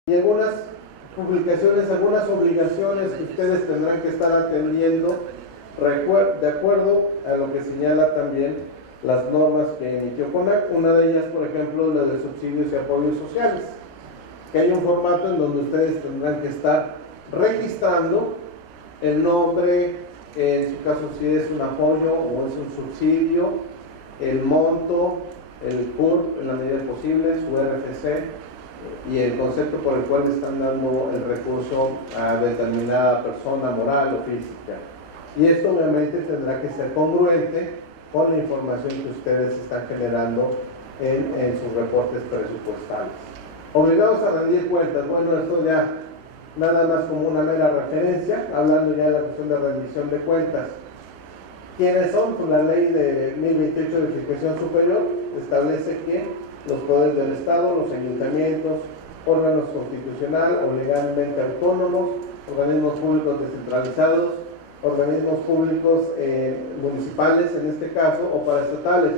y algunas publicaciones, algunas obligaciones que ustedes tendrán que estar atendiendo de acuerdo a lo que señala también las normas que emitió CONAC. Una de ellas, por ejemplo, la de subsidios y apoyos sociales, que hay un formato en donde ustedes tendrán que estar registrando el nombre, en su caso si es un apoyo o es un subsidio, el monto, el CURP en la medida posible, su RFC y el concepto por el cual están dando el recurso a determinada persona moral o física. Y esto obviamente tendrá que ser congruente con la información que ustedes están generando en sus reportes presupuestales. Obligados a rendir cuentas, bueno, esto ya nada más como una mera referencia, hablando ya de la cuestión de rendición de cuentas. ¿Quiénes son? Pues la ley de 1028 de fiscalización superior establece que los poderes del Estado, los ayuntamientos, órganos constitucionales o legalmente autónomos, organismos públicos descentralizados, organismos públicos municipales en este caso o paraestatales.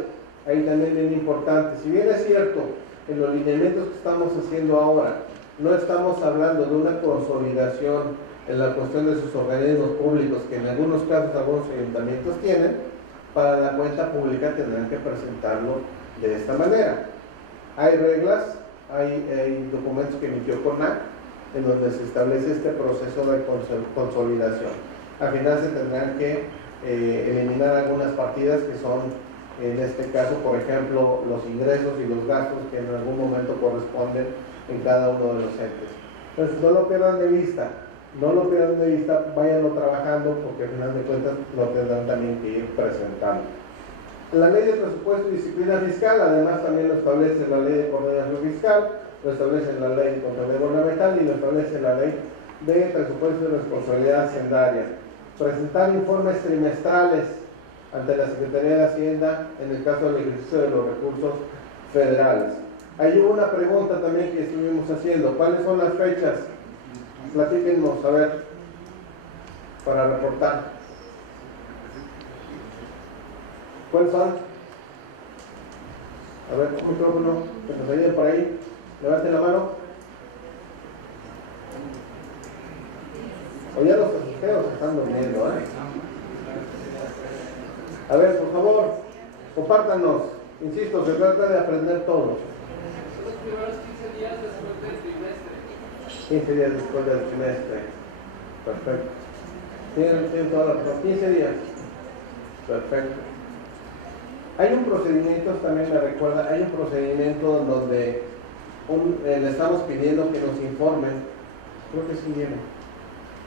Ahí también bien importante, si bien es cierto en los lineamientos que estamos haciendo ahora no estamos hablando de una consolidación en la cuestión de sus organismos públicos que en algunos casos algunos ayuntamientos tienen, para la cuenta pública tendrán que presentarlo de esta manera. Hay reglas, hay documentos que emitió CONAC en donde se establece este proceso de consolidación. Al final se tendrán que eliminar algunas partidas que son, en este caso, por ejemplo, los ingresos y los gastos que en algún momento corresponden en cada uno de los entes. Entonces, no lo pierdan de vista, váyanlo trabajando porque al final de cuentas lo tendrán también que ir presentando. La ley de presupuesto y disciplina fiscal, además también lo establece la ley de coordinación fiscal, lo establece la ley de contabilidad gubernamental y lo establece la ley de presupuesto y responsabilidad hacendaria. Presentar informes trimestrales ante la Secretaría de Hacienda en el caso del ejercicio de los recursos federales. Hay una pregunta también que estuvimos haciendo, ¿cuáles son las fechas? Platíquenos, a ver, para reportar. ¿Cuáles son? A ver, un micrófono, que nos ayuden por ahí. Levanten la mano. O ya los asusteos están durmiendo, A ver, por favor, compártanos. Insisto, se trata de aprender todos. Los primeros 15 días después del trimestre. 15 días después del trimestre. Perfecto. Tienen toda la razón. 15 días. Perfecto. Hay un procedimiento, también me recuerda, hay un procedimiento en donde le estamos pidiendo que nos informen, creo que sí viene,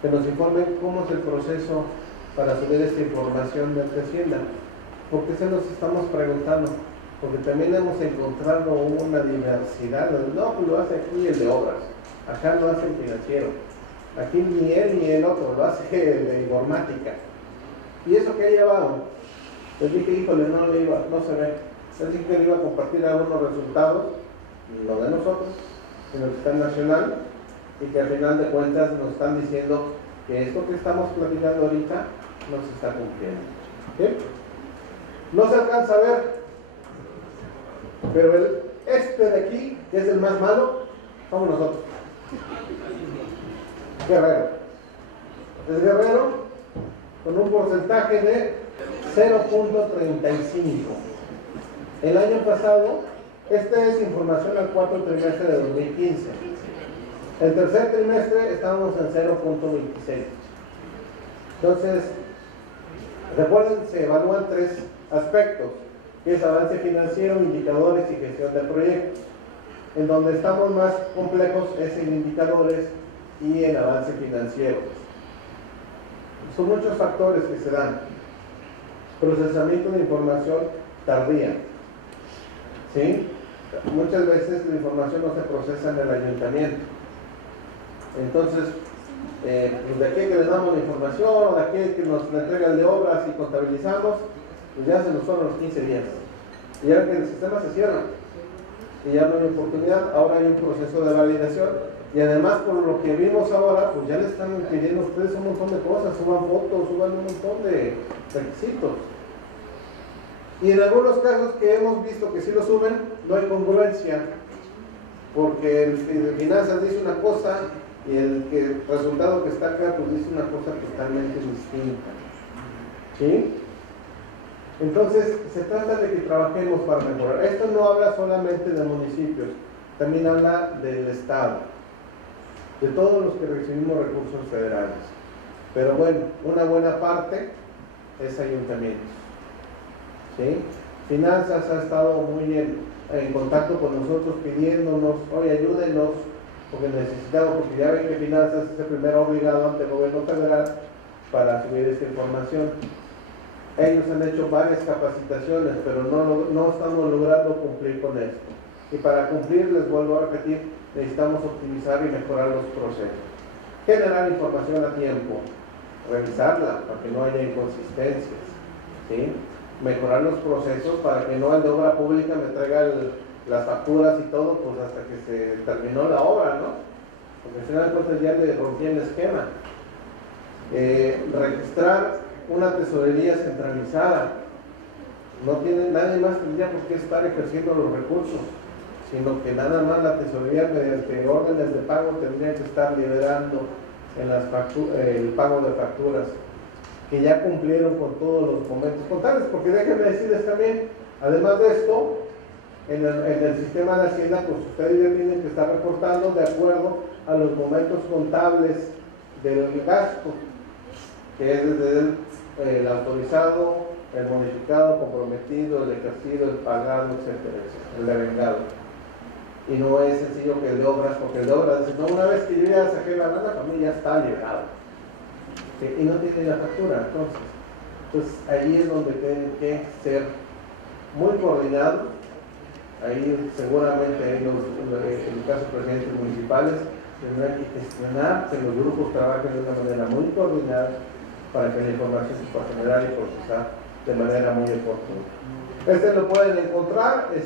que nos informen cómo es el proceso para subir esta información de Hacienda. ¿Por qué se nos estamos preguntando? Porque también hemos encontrado una diversidad. No, pues lo hace aquí el de obras, acá lo hace el financiero, aquí ni él ni el otro, lo hace el de informática. ¿Y eso qué ha llevado? Les dije, híjole, no se ve. Les dije que le iba a compartir algunos resultados, no de nosotros, sino que está en Nacional, y que al final de cuentas nos están diciendo que esto que estamos platicando ahorita no se está cumpliendo. ¿Sí? No se alcanza a ver, pero este de aquí, que es el más malo, somos nosotros. Guerrero. Es Guerrero con un porcentaje de 0.35. El año pasado, esta es información al cuarto trimestre de 2015. El tercer trimestre estábamos en 0.26. Entonces, recuerden, se evalúan 3 aspectos, que es avance financiero, indicadores y gestión de proyectos. En donde estamos más complejos es en indicadores y en avance financiero. Son muchos factores que se dan. Procesamiento de información tardía. ¿Sí? Muchas veces la información no se procesa en el ayuntamiento. Entonces, pues de aquí que les damos la información, o de aquí que nos la entregan de obras y contabilizamos, pues ya se nos fueron los 15 días. Y ya que el sistema se cierra. Y ya no hay oportunidad, ahora hay un proceso de validación. Y además, por lo que vimos ahora, pues ya les están pidiendo a ustedes un montón de cosas, suban fotos, suban un montón de requisitos. Y en algunos casos que hemos visto que sí lo suben, no hay congruencia, porque el de finanzas dice una cosa y el resultado que está acá pues dice una cosa totalmente distinta. ¿Sí? Entonces, se trata de que trabajemos para mejorar. Esto no habla solamente de municipios, también habla del Estado, de todos los que recibimos recursos federales. Pero bueno, una buena parte es ayuntamientos. ¿Sí? Finanzas ha estado muy en contacto con nosotros pidiéndonos, oye, ayúdenos, porque necesitamos, porque ya ven que Finanzas es el primer obligado ante el gobierno federal para subir esta información. Ellos han hecho varias capacitaciones, pero no estamos logrando cumplir con esto. Y para cumplir, les vuelvo a repetir, necesitamos optimizar y mejorar los procesos. Generar información a tiempo, revisarla para que no haya inconsistencias, ¿sí? Mejorar los procesos para que no el de obra pública me traiga las facturas y todo, pues hasta que se terminó la obra, ¿no? Porque al final de cuentas ya le rompí el esquema. Registrar una tesorería centralizada. No tiene nadie más tendría por qué estar ejerciendo los recursos, sino que nada más la tesorería mediante órdenes de pago tendría que estar liderando en las el pago de facturas, que ya cumplieron con todos los momentos contables, porque déjenme decirles también, además de esto, en el sistema de Hacienda, pues ustedes ya tienen que estar reportando de acuerdo a los momentos contables del gasto, que es desde el autorizado, el modificado, comprometido, el ejercido, el pagado, etcétera, etcétera, el devengado. Y no es sencillo que el de obras, porque el de obras dice, no, una vez que yo ya saqué la lana, para mí ya está liberado. ¿Sí? Y no tiene la factura, entonces ahí es donde tienen que ser muy coordinados. Ahí seguramente en el caso de presidentes municipales tendrán que gestionar que los grupos trabajen de una manera muy coordinada para que la información se pueda generar y procesar de manera muy oportuna. Este lo pueden encontrar, el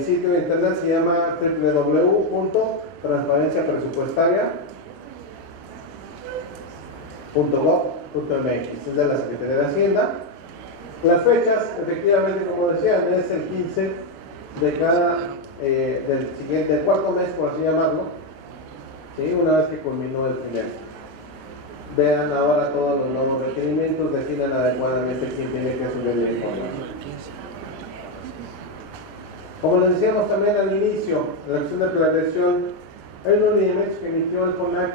sitio de internet se llama www.transparenciapresupuestaria.gov.mx, es de la Secretaría de Hacienda. Las fechas, efectivamente, como decían, es el 15 de del cuarto mes, por así llamarlo, ¿sí? Una vez que culminó el trimestre. Vean ahora todos los nuevos requerimientos, definan adecuadamente quién tiene que subir la información. Como les decíamos también al inicio, en la acción de planeación, hay unos lineamientos que emitió el CONAC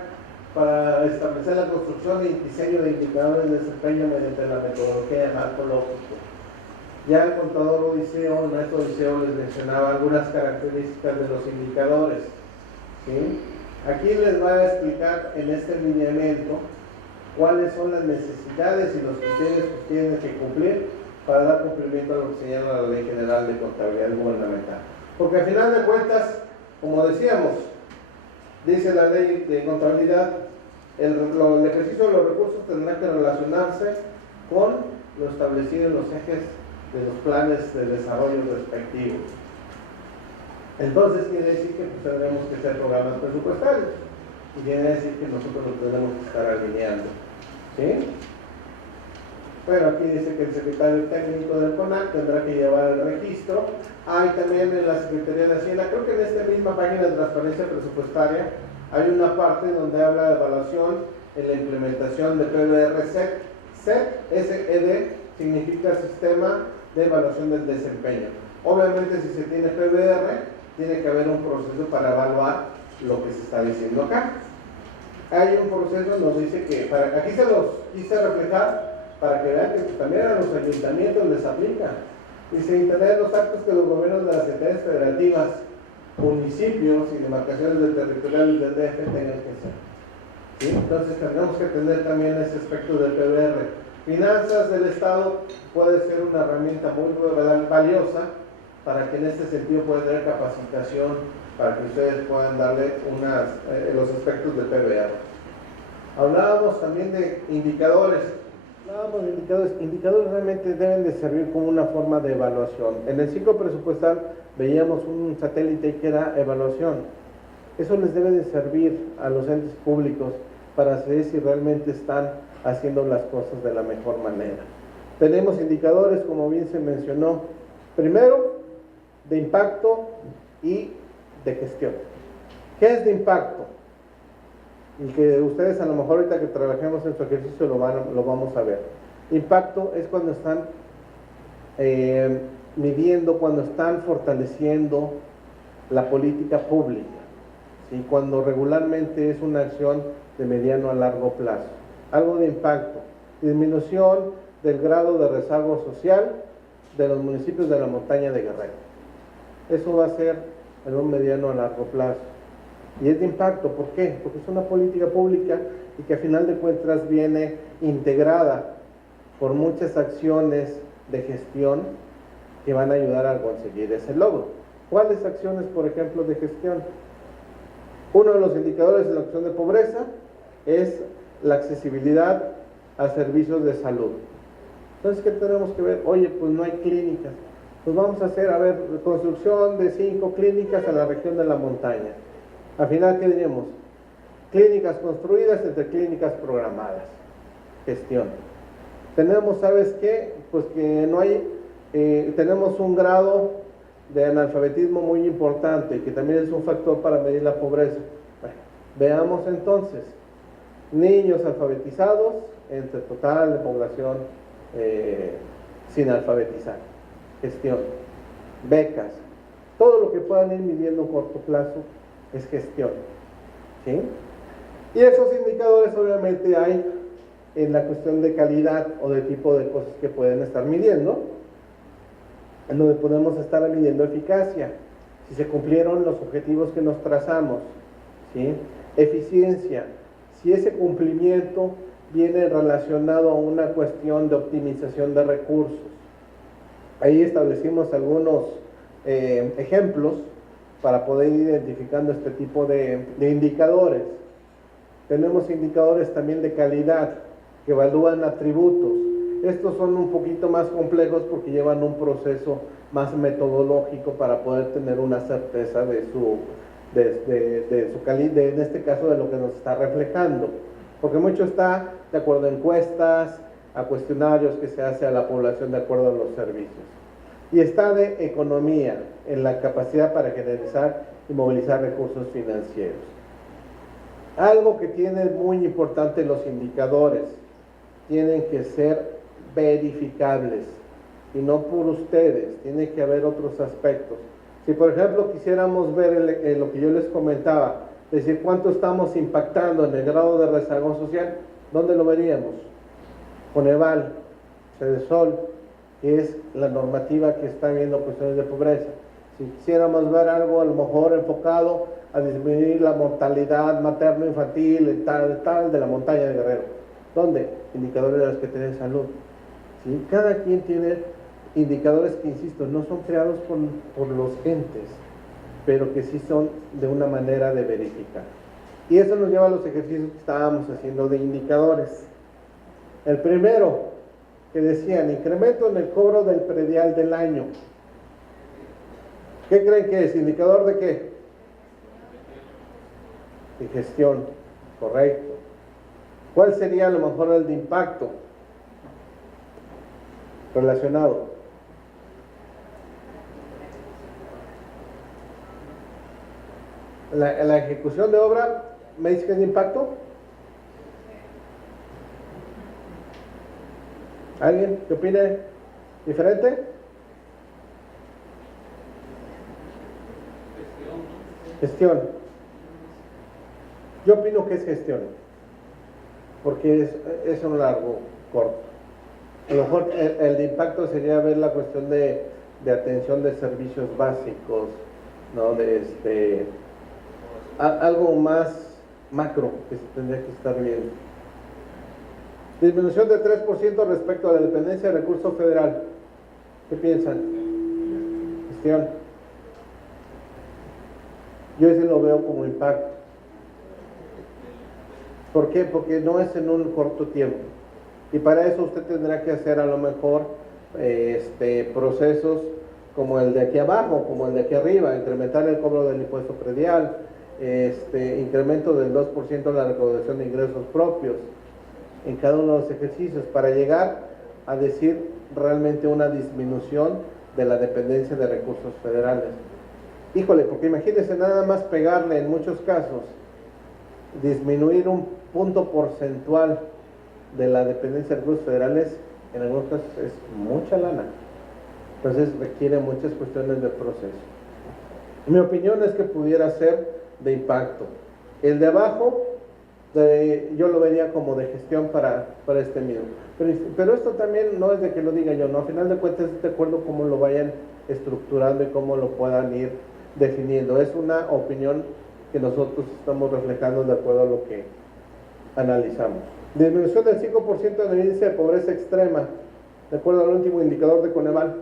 para establecer la construcción y diseño de indicadores de desempeño mediante la metodología de marco lógico. Ya el contador Odiseo, el maestro Odiseo, les mencionaba algunas características de los indicadores, ¿sí? Aquí les voy a explicar en este lineamiento cuáles son las necesidades y los criterios que tienen que cumplir para dar cumplimiento a lo que señala la Ley General de Contabilidad Gubernamental. Porque al final de cuentas, como decíamos, dice la Ley de Contabilidad, el ejercicio de los recursos tendrá que relacionarse con lo establecido en los ejes de los planes de desarrollo respectivos. Entonces quiere decir que pues, tendremos que hacer programas presupuestarios y quiere decir que nosotros los tenemos que estar alineando, ¿sí? Bueno, aquí dice que el secretario técnico del CONAC tendrá que llevar el registro. Hay también en la Secretaría de Hacienda, creo que en esta misma página de transparencia presupuestaria hay una parte donde habla de evaluación en la implementación de PBR-SED. SED significa Sistema de Evaluación del Desempeño. Obviamente, si se tiene PBR, tiene que haber un proceso para evaluar lo que se está diciendo acá. hay un proceso, nos dice que, aquí se los quise reflejar para que vean que también a los ayuntamientos les aplica. Dice, internet los actos que los gobiernos de las entidades federativas, municipios y demarcaciones territoriales del DF tengan que hacer. ¿Sí? Entonces tenemos que tener también ese aspecto del PBR. Finanzas del Estado puede ser una herramienta muy valiosa para que en este sentido pueda tener capacitación para que ustedes puedan darle los aspectos del PBR. Hablábamos también de indicadores. Indicadores realmente deben de servir como una forma de evaluación. En el ciclo presupuestal veíamos un satélite que era evaluación. Eso les debe de servir a los entes públicos para saber si realmente están haciendo las cosas de la mejor manera. Tenemos indicadores, como bien se mencionó, primero de impacto y de gestión. ¿Qué es de impacto? Y que ustedes a lo mejor ahorita que trabajemos en su ejercicio lo vamos a ver. Impacto es cuando están midiendo, cuando están fortaleciendo la política pública, ¿sí? Cuando regularmente es una acción de mediano a largo plazo. Algo de impacto, disminución del grado de rezago social de los municipios de la montaña de Guerrero. Eso va a ser en un mediano a largo plazo. Y es de impacto, ¿por qué? Porque es una política pública y que a final de cuentas viene integrada por muchas acciones de gestión que van a ayudar a conseguir ese logro. ¿Cuáles acciones, por ejemplo, de gestión? Uno de los indicadores de la acción de pobreza es la accesibilidad a servicios de salud. Entonces, ¿qué tenemos que ver? Oye, pues no hay clínicas. Pues vamos a hacer, construcción de 5 clínicas en la región de la montaña. Al final, ¿qué diríamos? Clínicas construidas entre clínicas programadas. Gestión. Tenemos, ¿sabes qué? Pues que no hay, tenemos un grado de analfabetismo muy importante, que también es un factor para medir la pobreza. Bueno, veamos entonces, niños alfabetizados entre total de población sin alfabetizar. Gestión. Becas. Todo lo que puedan ir midiendo a corto plazo es gestión. ¿Sí? Y esos indicadores obviamente hay en la cuestión de calidad o de tipo de cosas que pueden estar midiendo, en donde podemos estar midiendo eficacia, si se cumplieron los objetivos que nos trazamos, ¿sí? Eficiencia, si ese cumplimiento viene relacionado a una cuestión de optimización de recursos. Ahí establecimos algunos ejemplos para poder ir identificando este tipo de indicadores. Tenemos indicadores también de calidad que evalúan atributos. Estos son un poquito más complejos porque llevan un proceso más metodológico para poder tener una certeza de su calidad, en este caso de lo que nos está reflejando. Porque mucho está de acuerdo a encuestas, a cuestionarios que se hace a la población de acuerdo a los servicios. Y está de economía, en la capacidad para generar y movilizar recursos financieros. Algo que tiene muy importante los indicadores, tienen que ser verificables y no por ustedes, tiene que haber otros aspectos. Si por ejemplo quisiéramos ver lo que yo les comentaba, decir cuánto estamos impactando en el grado de rezago social, ¿dónde lo veríamos? Coneval, Cedesol, que es la normativa que está viendo cuestiones de pobreza. Si quisiéramos ver algo a lo mejor enfocado a disminuir la mortalidad materno-infantil y tal de la montaña de Guerrero. ¿Dónde? Indicadores de la Secretaría de Salud. ¿Sí? Cada quien tiene indicadores que, insisto, no son creados por los entes, pero que sí son de una manera de verificar. Y eso nos lleva a los ejercicios que estábamos haciendo de indicadores. El primero, que decían, incremento en el cobro del predial del año. ¿Qué creen que es? ¿Indicador de qué? De gestión, correcto. ¿Cuál sería a lo mejor el de impacto relacionado? La ejecución de obra, ¿me dice que es de impacto? ¿Alguien que opine diferente? Gestión. Yo opino que es gestión, porque es un largo, corto. A lo mejor el impacto sería ver la cuestión de atención de servicios básicos, ¿no? Algo más macro que se tendría que estar viendo. Disminución de 3% respecto a la dependencia de recurso federal. ¿Qué piensan? Gestión. Yo ese lo veo como impacto. ¿Por qué? Porque no es en un corto tiempo. Y para eso usted tendrá que hacer a lo mejor procesos como el de aquí abajo, como el de aquí arriba, incrementar el cobro del impuesto predial, incremento del 2% de la recaudación de ingresos propios en cada uno de los ejercicios, para llegar a decir realmente una disminución de la dependencia de recursos federales. Híjole, porque imagínense nada más pegarle en muchos casos, disminuir un punto porcentual de la dependencia de recursos federales, en algunos casos es mucha lana. Entonces requiere muchas cuestiones de proceso. Mi opinión es que pudiera ser de impacto. El de abajo, yo lo vería como de gestión para este mismo. Pero esto también no es de que lo diga yo, no, a final de cuentas es de acuerdo cómo lo vayan estructurando y cómo lo puedan ir definiendo. Es una opinión que nosotros estamos reflejando de acuerdo a lo que analizamos. Disminución del 5% del índice de pobreza extrema, de acuerdo al último indicador de Coneval.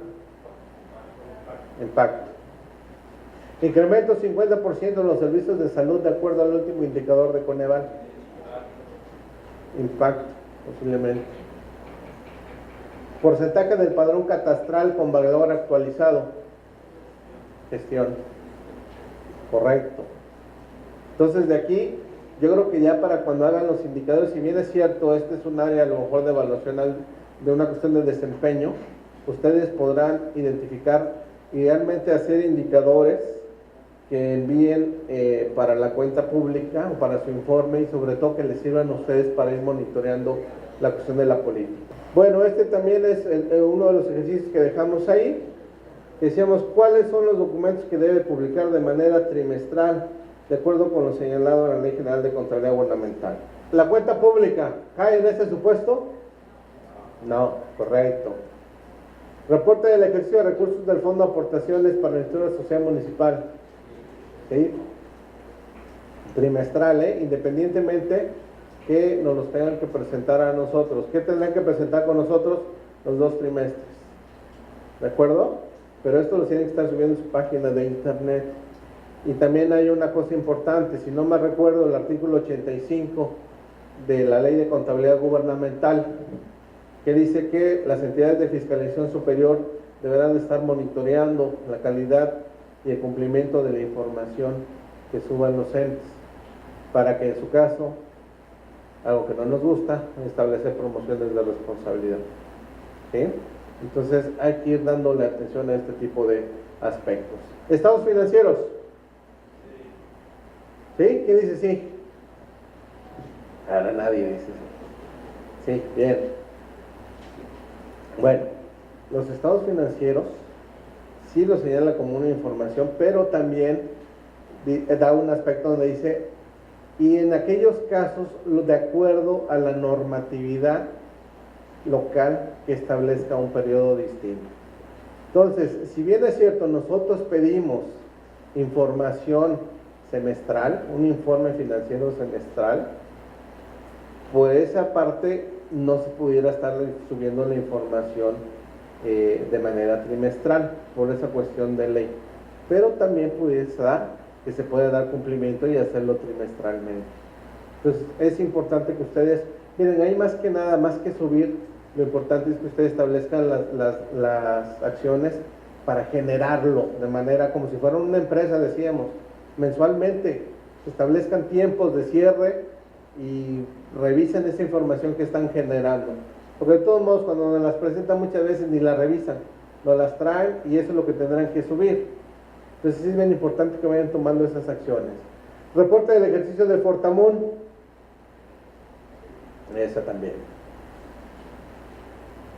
Impacto. Incremento 50% de los servicios de salud, de acuerdo al último indicador de Coneval. Impacto, posiblemente. Porcentaje del padrón catastral con valor actualizado. Gestión. Correcto. Entonces de aquí, yo creo que ya para cuando hagan los indicadores, si bien es cierto, este es un área a lo mejor de evaluación de una cuestión de desempeño, ustedes podrán identificar y realmente hacer indicadores que envíen para la cuenta pública o para su informe, y sobre todo que les sirvan a ustedes para ir monitoreando la cuestión de la política. Bueno, este también es uno de los ejercicios que dejamos ahí. Decíamos cuáles son los documentos que debe publicar de manera trimestral, de acuerdo con lo señalado en la Ley General de Contabilidad Gubernamental. ¿La cuenta pública cae en ese supuesto? No, correcto. Reporte del ejercicio de recursos del Fondo de Aportaciones para la Institución Social Municipal. ¿Sí? Trimestral, independientemente que nos los tengan que presentar a nosotros. ¿Qué tendrán que presentar con nosotros? Los 2 trimestres. ¿De acuerdo? Pero esto lo tienen que estar subiendo en su página de internet. Y también hay una cosa importante, si no me recuerdo, el artículo 85 de la Ley de Contabilidad Gubernamental, que dice que las entidades de fiscalización superior deberán de estar monitoreando la calidad y el cumplimiento de la información que suban los entes, para que en su caso, algo que no nos gusta, establecer promociones de responsabilidad. ¿Sí? Entonces hay que ir dándole atención a este tipo de aspectos. Estados financieros. ¿Sí? ¿Quién dice sí? Ahora nadie dice sí. Sí, bien. Bueno, los estados financieros sí lo señala como una información, pero también da un aspecto donde dice, y en aquellos casos, de acuerdo a la normatividad local que establezca un periodo distinto. Entonces, si bien es cierto, nosotros pedimos información semestral, un informe financiero semestral, por esa parte no se pudiera estar subiendo la información de manera trimestral, por esa cuestión de ley, pero también pudiese dar que se puede dar cumplimiento y hacerlo trimestralmente. Entonces es importante que ustedes, miren, hay más que nada, más que subir, lo importante es que ustedes establezcan las acciones para generarlo de manera como si fuera una empresa, decíamos, mensualmente, establezcan tiempos de cierre y revisen esa información que están generando, porque de todos modos cuando nos las presentan muchas veces ni la revisan, nos las traen y eso es lo que tendrán que subir. Entonces es bien importante que vayan tomando esas acciones. Reporte del ejercicio del Fortamun, esa también.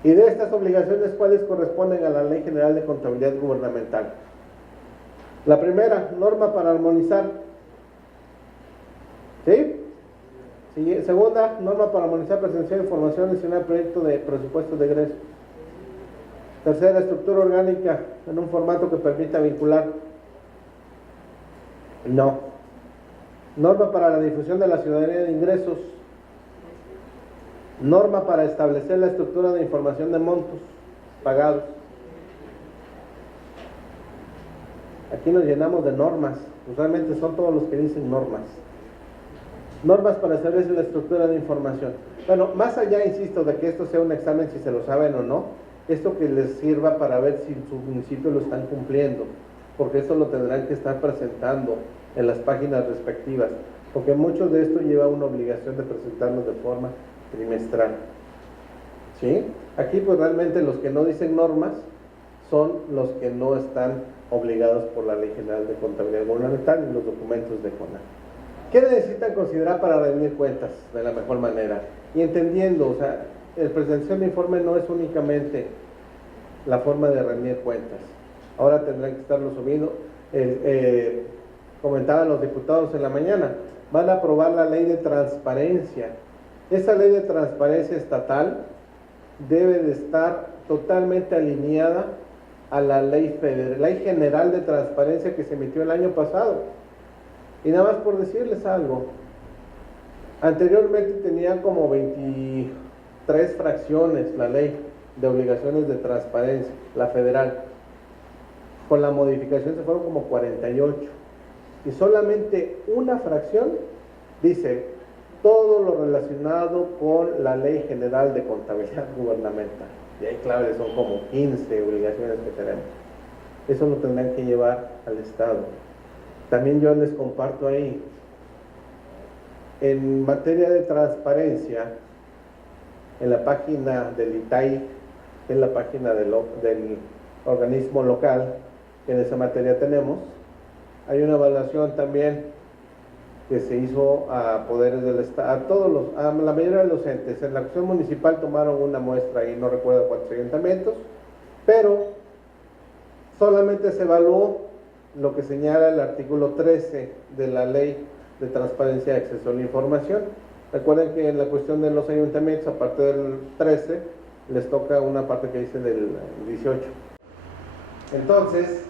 Y de estas obligaciones, ¿cuáles corresponden a la Ley General de Contabilidad Gubernamental? La primera, norma para armonizar. ¿Sí? Segunda, norma para armonizar presentación de información adicional al proyecto de presupuesto de egreso. Tercera, estructura orgánica en un formato que permita vincular. No. Norma para la difusión de la ciudadanía de ingresos. Norma para establecer la estructura de información de montos pagados. Aquí nos llenamos de normas, usualmente son todos los que dicen normas. Normas para establecer la estructura de información. Bueno, más allá, insisto, de que esto sea un examen si se lo saben o no, esto que les sirva para ver si su municipio lo están cumpliendo, porque esto lo tendrán que estar presentando en las páginas respectivas, porque mucho de esto lleva una obligación de presentarlo de forma trimestral. ¿Sí? Aquí pues realmente los que no dicen normas son los que no están obligados por la Ley General de Contabilidad Gubernamental y los documentos de CONAC. ¿Qué necesitan considerar para rendir cuentas de la mejor manera? Y entendiendo, o sea, la presentación de informe no es únicamente la forma de rendir cuentas. Ahora tendrán que estarlo subiendo. Comentaban los diputados en la mañana, van a aprobar la ley de transparencia. Esa ley de transparencia estatal debe de estar totalmente alineada a la ley general de transparencia que se emitió el año pasado. Y nada más por decirles algo, anteriormente tenía como 23 fracciones la ley de obligaciones de transparencia, la federal. Con la modificación se fueron como 48. Y solamente una fracción dice todo lo relacionado con la Ley General de Contabilidad Gubernamental. Y ahí, claro, son como 15 obligaciones que tenemos. Eso lo tendrán que llevar al Estado. También yo les comparto ahí, en materia de transparencia, en la página del ITAI, que es la página del organismo local, que en esa materia tenemos, hay una evaluación también que se hizo a poderes del Estado, a la mayoría de los entes. En la cuestión municipal tomaron una muestra y no recuerdo cuántos ayuntamientos, pero solamente se evaluó lo que señala el artículo 13 de la Ley de Transparencia y Acceso a la Información. Recuerden que en la cuestión de los ayuntamientos, aparte del 13, les toca una parte que dice del 18. Entonces,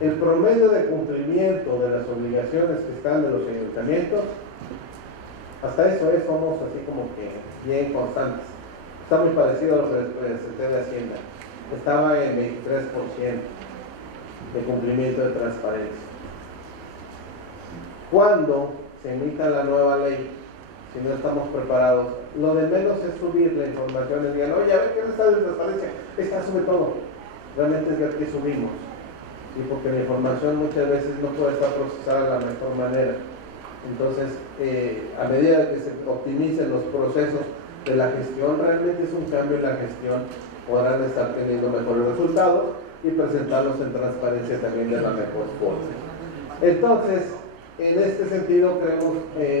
el promedio de cumplimiento de las obligaciones que están de los ayuntamientos, hasta eso somos así como que bien constantes. Está muy parecido a lo que les presenté de Hacienda. Estaba en 23% de cumplimiento de transparencia. Cuando se emita la nueva ley, si no estamos preparados, lo de menos es subir la información y digan, oye, a ver qué está de transparencia, esta sube todo. Realmente es ver qué subimos. ¿Sí? Porque la información muchas veces no puede estar procesada de la mejor manera. Entonces, a medida que se optimicen los procesos de la gestión, realmente es un cambio en la gestión, podrán estar teniendo mejores resultados y presentarlos en transparencia también de la mejor forma. Entonces, en este sentido creemos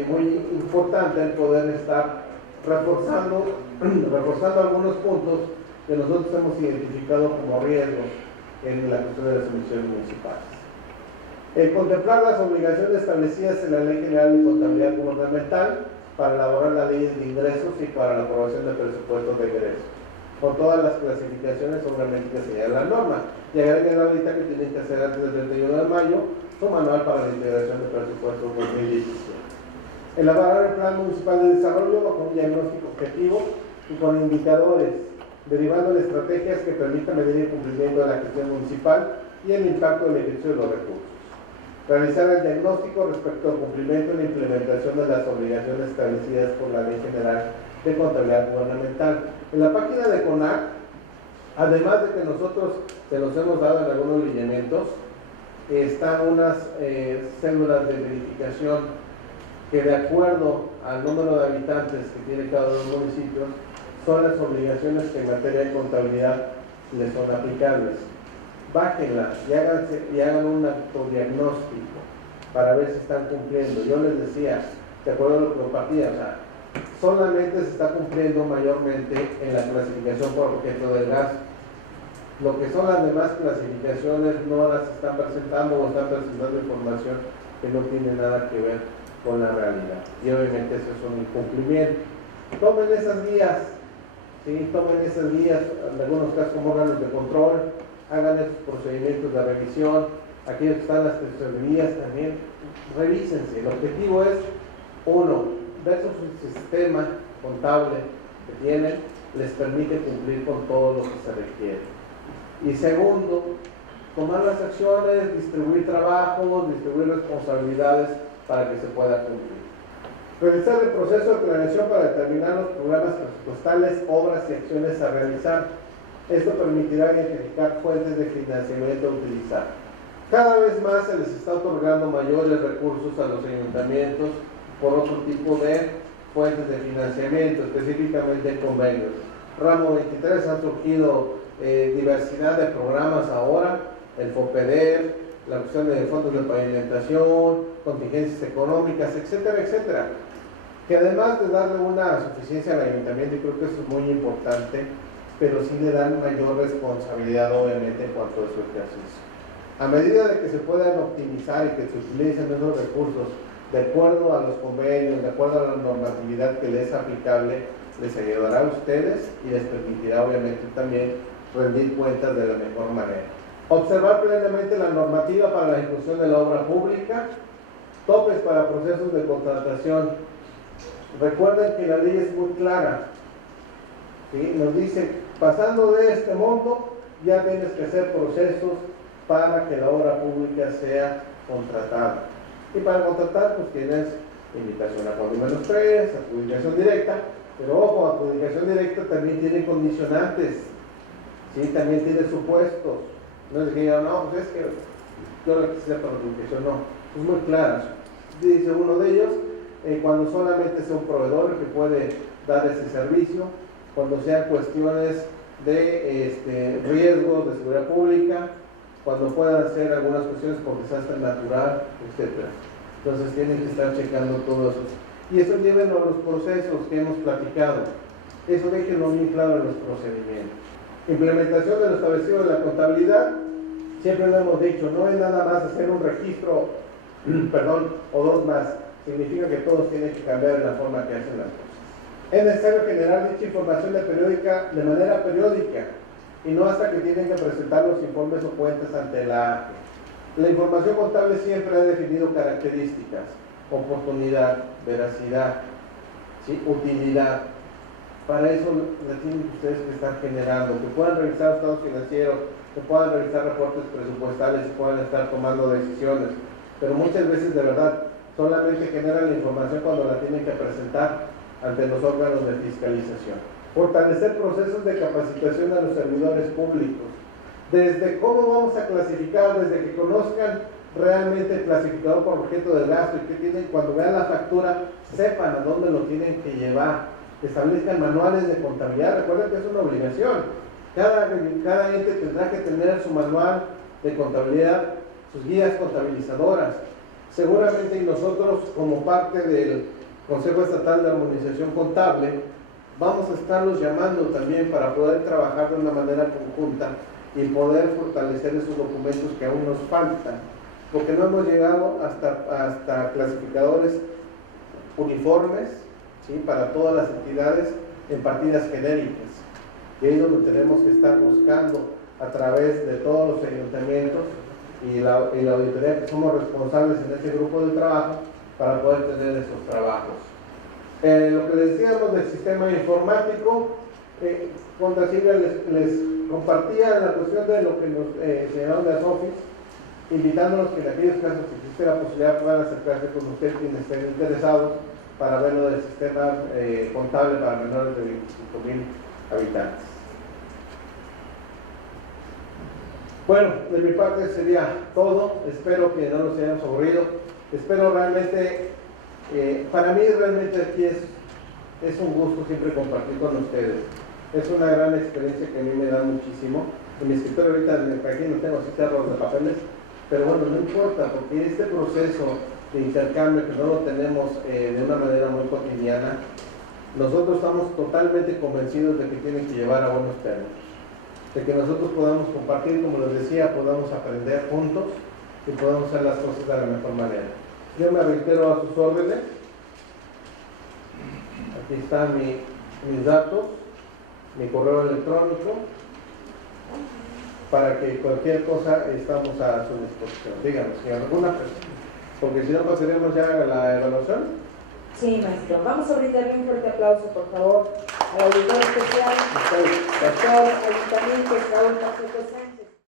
muy importante el poder estar reforzando algunos puntos que nosotros hemos identificado como riesgos en la cuestión de las emisiones municipales. Contemplar las obligaciones establecidas en la Ley General de Contabilidad Gubernamental para elaborar la ley de ingresos y para la aprobación de presupuestos de egresos, con todas las clasificaciones obviamente que señala la norma, y agreguen ahorita que tienen que hacer antes del 31 de mayo su manual para la integración de presupuestos 2017. Elaborar el Plan Municipal de Desarrollo bajo un diagnóstico objetivo y con indicadores, derivando de estrategias que permitan medir el cumplimiento de la gestión municipal y el impacto del ejercicio de los recursos. Realizar el diagnóstico respecto al cumplimiento y la implementación de las obligaciones establecidas por la Ley General de Contabilidad Gubernamental. En la página de CONAC, además de que nosotros se los hemos dado en algunos lineamientos, están unas células de verificación que, de acuerdo al número de habitantes que tiene cada uno de los municipios, son las obligaciones que en materia de contabilidad les son aplicables. Bájenla y hagan un autodiagnóstico para ver si están cumpliendo. Yo les decía, de acuerdo a lo que compartía, o sea, solamente se está cumpliendo mayormente en la clasificación por objeto del gasto. Lo que son las demás clasificaciones no las están presentando o están presentando información que no tiene nada que ver con la realidad. Y obviamente eso es un incumplimiento. Tomen esas guías, ¿sí? Tomen esas guías, en algunos casos como órganos de control, hagan estos procedimientos de revisión, aquellos que están en las tesorerías también, revísense. El objetivo es, uno, ver su sistema contable que tienen, les permite cumplir con todo lo que se requiere. Y segundo, tomar las acciones, distribuir trabajos, distribuir responsabilidades para que se pueda cumplir. Realizar el proceso de planeación para determinar los programas presupuestales, obras y acciones a realizar. Esto permitirá identificar fuentes de financiamiento a utilizar. Cada vez más se les está otorgando mayores recursos a los ayuntamientos por otro tipo de fuentes de financiamiento, específicamente en convenios. Ramo 23 han surgido diversidad de programas ahora, el FOPEDER, la cuestión de fondos de pavimentación, contingencias económicas, etcétera, etcétera, que además de darle una suficiencia al ayuntamiento, y creo que eso es muy importante, pero sí le dan mayor responsabilidad obviamente en cuanto a su ejercicio. A medida de que se puedan optimizar y que se utilicen esos recursos de acuerdo a los convenios, de acuerdo a la normatividad que les es aplicable, les ayudará a ustedes y les permitirá obviamente también rendir cuentas de la mejor manera. Observar plenamente la normativa para la ejecución de la obra pública, topes para procesos de contratación. Recuerden que la ley es muy clara, ¿sí? Nos dice, pasando de este monto, ya tienes que hacer procesos para que la obra pública sea contratada. Y para contratar, pues tienes invitación a fondo -3, adjudicación directa, pero ojo, adjudicación directa también tiene condicionantes, ¿sí? También tiene supuestos. No es que digan, no, pues es que yo lo que sea para adjudicación, no, es muy claro. Dice uno de ellos, cuando solamente sea un proveedor el que puede dar ese servicio, cuando sean cuestiones de riesgos de seguridad pública, cuando puedan hacer algunas cuestiones por desastre natural, etc. Entonces tienen que estar checando todo eso. Y eso llévenlo a los procesos que hemos platicado. Eso déjenlo bien claro en los procedimientos. Implementación de lo establecido en la contabilidad, siempre lo hemos dicho, no es nada más hacer un registro, o dos más, significa que todos tienen que cambiar en la forma que hacen las cosas. Es necesario generar dicha información de manera periódica y no hasta que tienen que presentar los informes o cuentas ante la AGE. La información contable siempre ha definido características, oportunidad, veracidad, ¿sí? Utilidad. Para eso la tienen ustedes que estar generando, que puedan revisar estados financieros, que puedan revisar reportes presupuestales y puedan estar tomando decisiones. Pero muchas veces de verdad solamente generan la información cuando la tienen que presentar ante los órganos de fiscalización. Fortalecer procesos de capacitación a los servidores públicos. Desde cómo vamos a clasificar, desde que conozcan realmente el clasificador por objeto del gasto y que tienen, cuando vean la factura, sepan a dónde lo tienen que llevar. Establezcan manuales de contabilidad. Recuerden que es una obligación. Cada ente tendrá que tener su manual de contabilidad, sus guías contabilizadoras. Seguramente y nosotros, como parte del Consejo Estatal de Armonización Contable, vamos a estarlos llamando también para poder trabajar de una manera conjunta y poder fortalecer esos documentos que aún nos faltan, porque no hemos llegado hasta clasificadores uniformes, ¿sí? Para todas las entidades en partidas genéricas, y ahí es donde tenemos que estar buscando a través de todos los ayuntamientos y la auditoría, que somos responsables en este grupo de trabajo para poder tener esos trabajos. Lo que les decíamos del sistema informático, Conta Silvia les compartía la cuestión de lo que nos señalaron de Asofis, invitándolos que en aquellos casos que existe la posibilidad puedan acercarse con ustedes quienes estén interesados para ver lo del sistema contable para menores de 25,000 habitantes. Bueno, de mi parte sería todo. Espero que no nos hayamos aburrido. Espero realmente, para mí realmente aquí es un gusto siempre compartir con ustedes. Es una gran experiencia que a mí me da muchísimo. En mi escritorio ahorita aquí no tengo así cerros de papeles, pero bueno, no importa, porque este proceso de intercambio que no lo tenemos de una manera muy cotidiana, nosotros estamos totalmente convencidos de que tiene que llevar a buenos términos, de que nosotros podamos compartir, como les decía, podamos aprender juntos y podamos hacer las cosas de la mejor manera. Yo me reitero a sus órdenes. Aquí están mis datos, mi correo electrónico, para que cualquier cosa estamos a su disposición. Díganos, si alguna persona, porque si no pasaremos ya a la evaluación. Sí, maestro. Vamos a brindarle un fuerte aplauso, por favor, al auditor especial, doctor Ayuntamiento Raúl Pacheco Sánchez.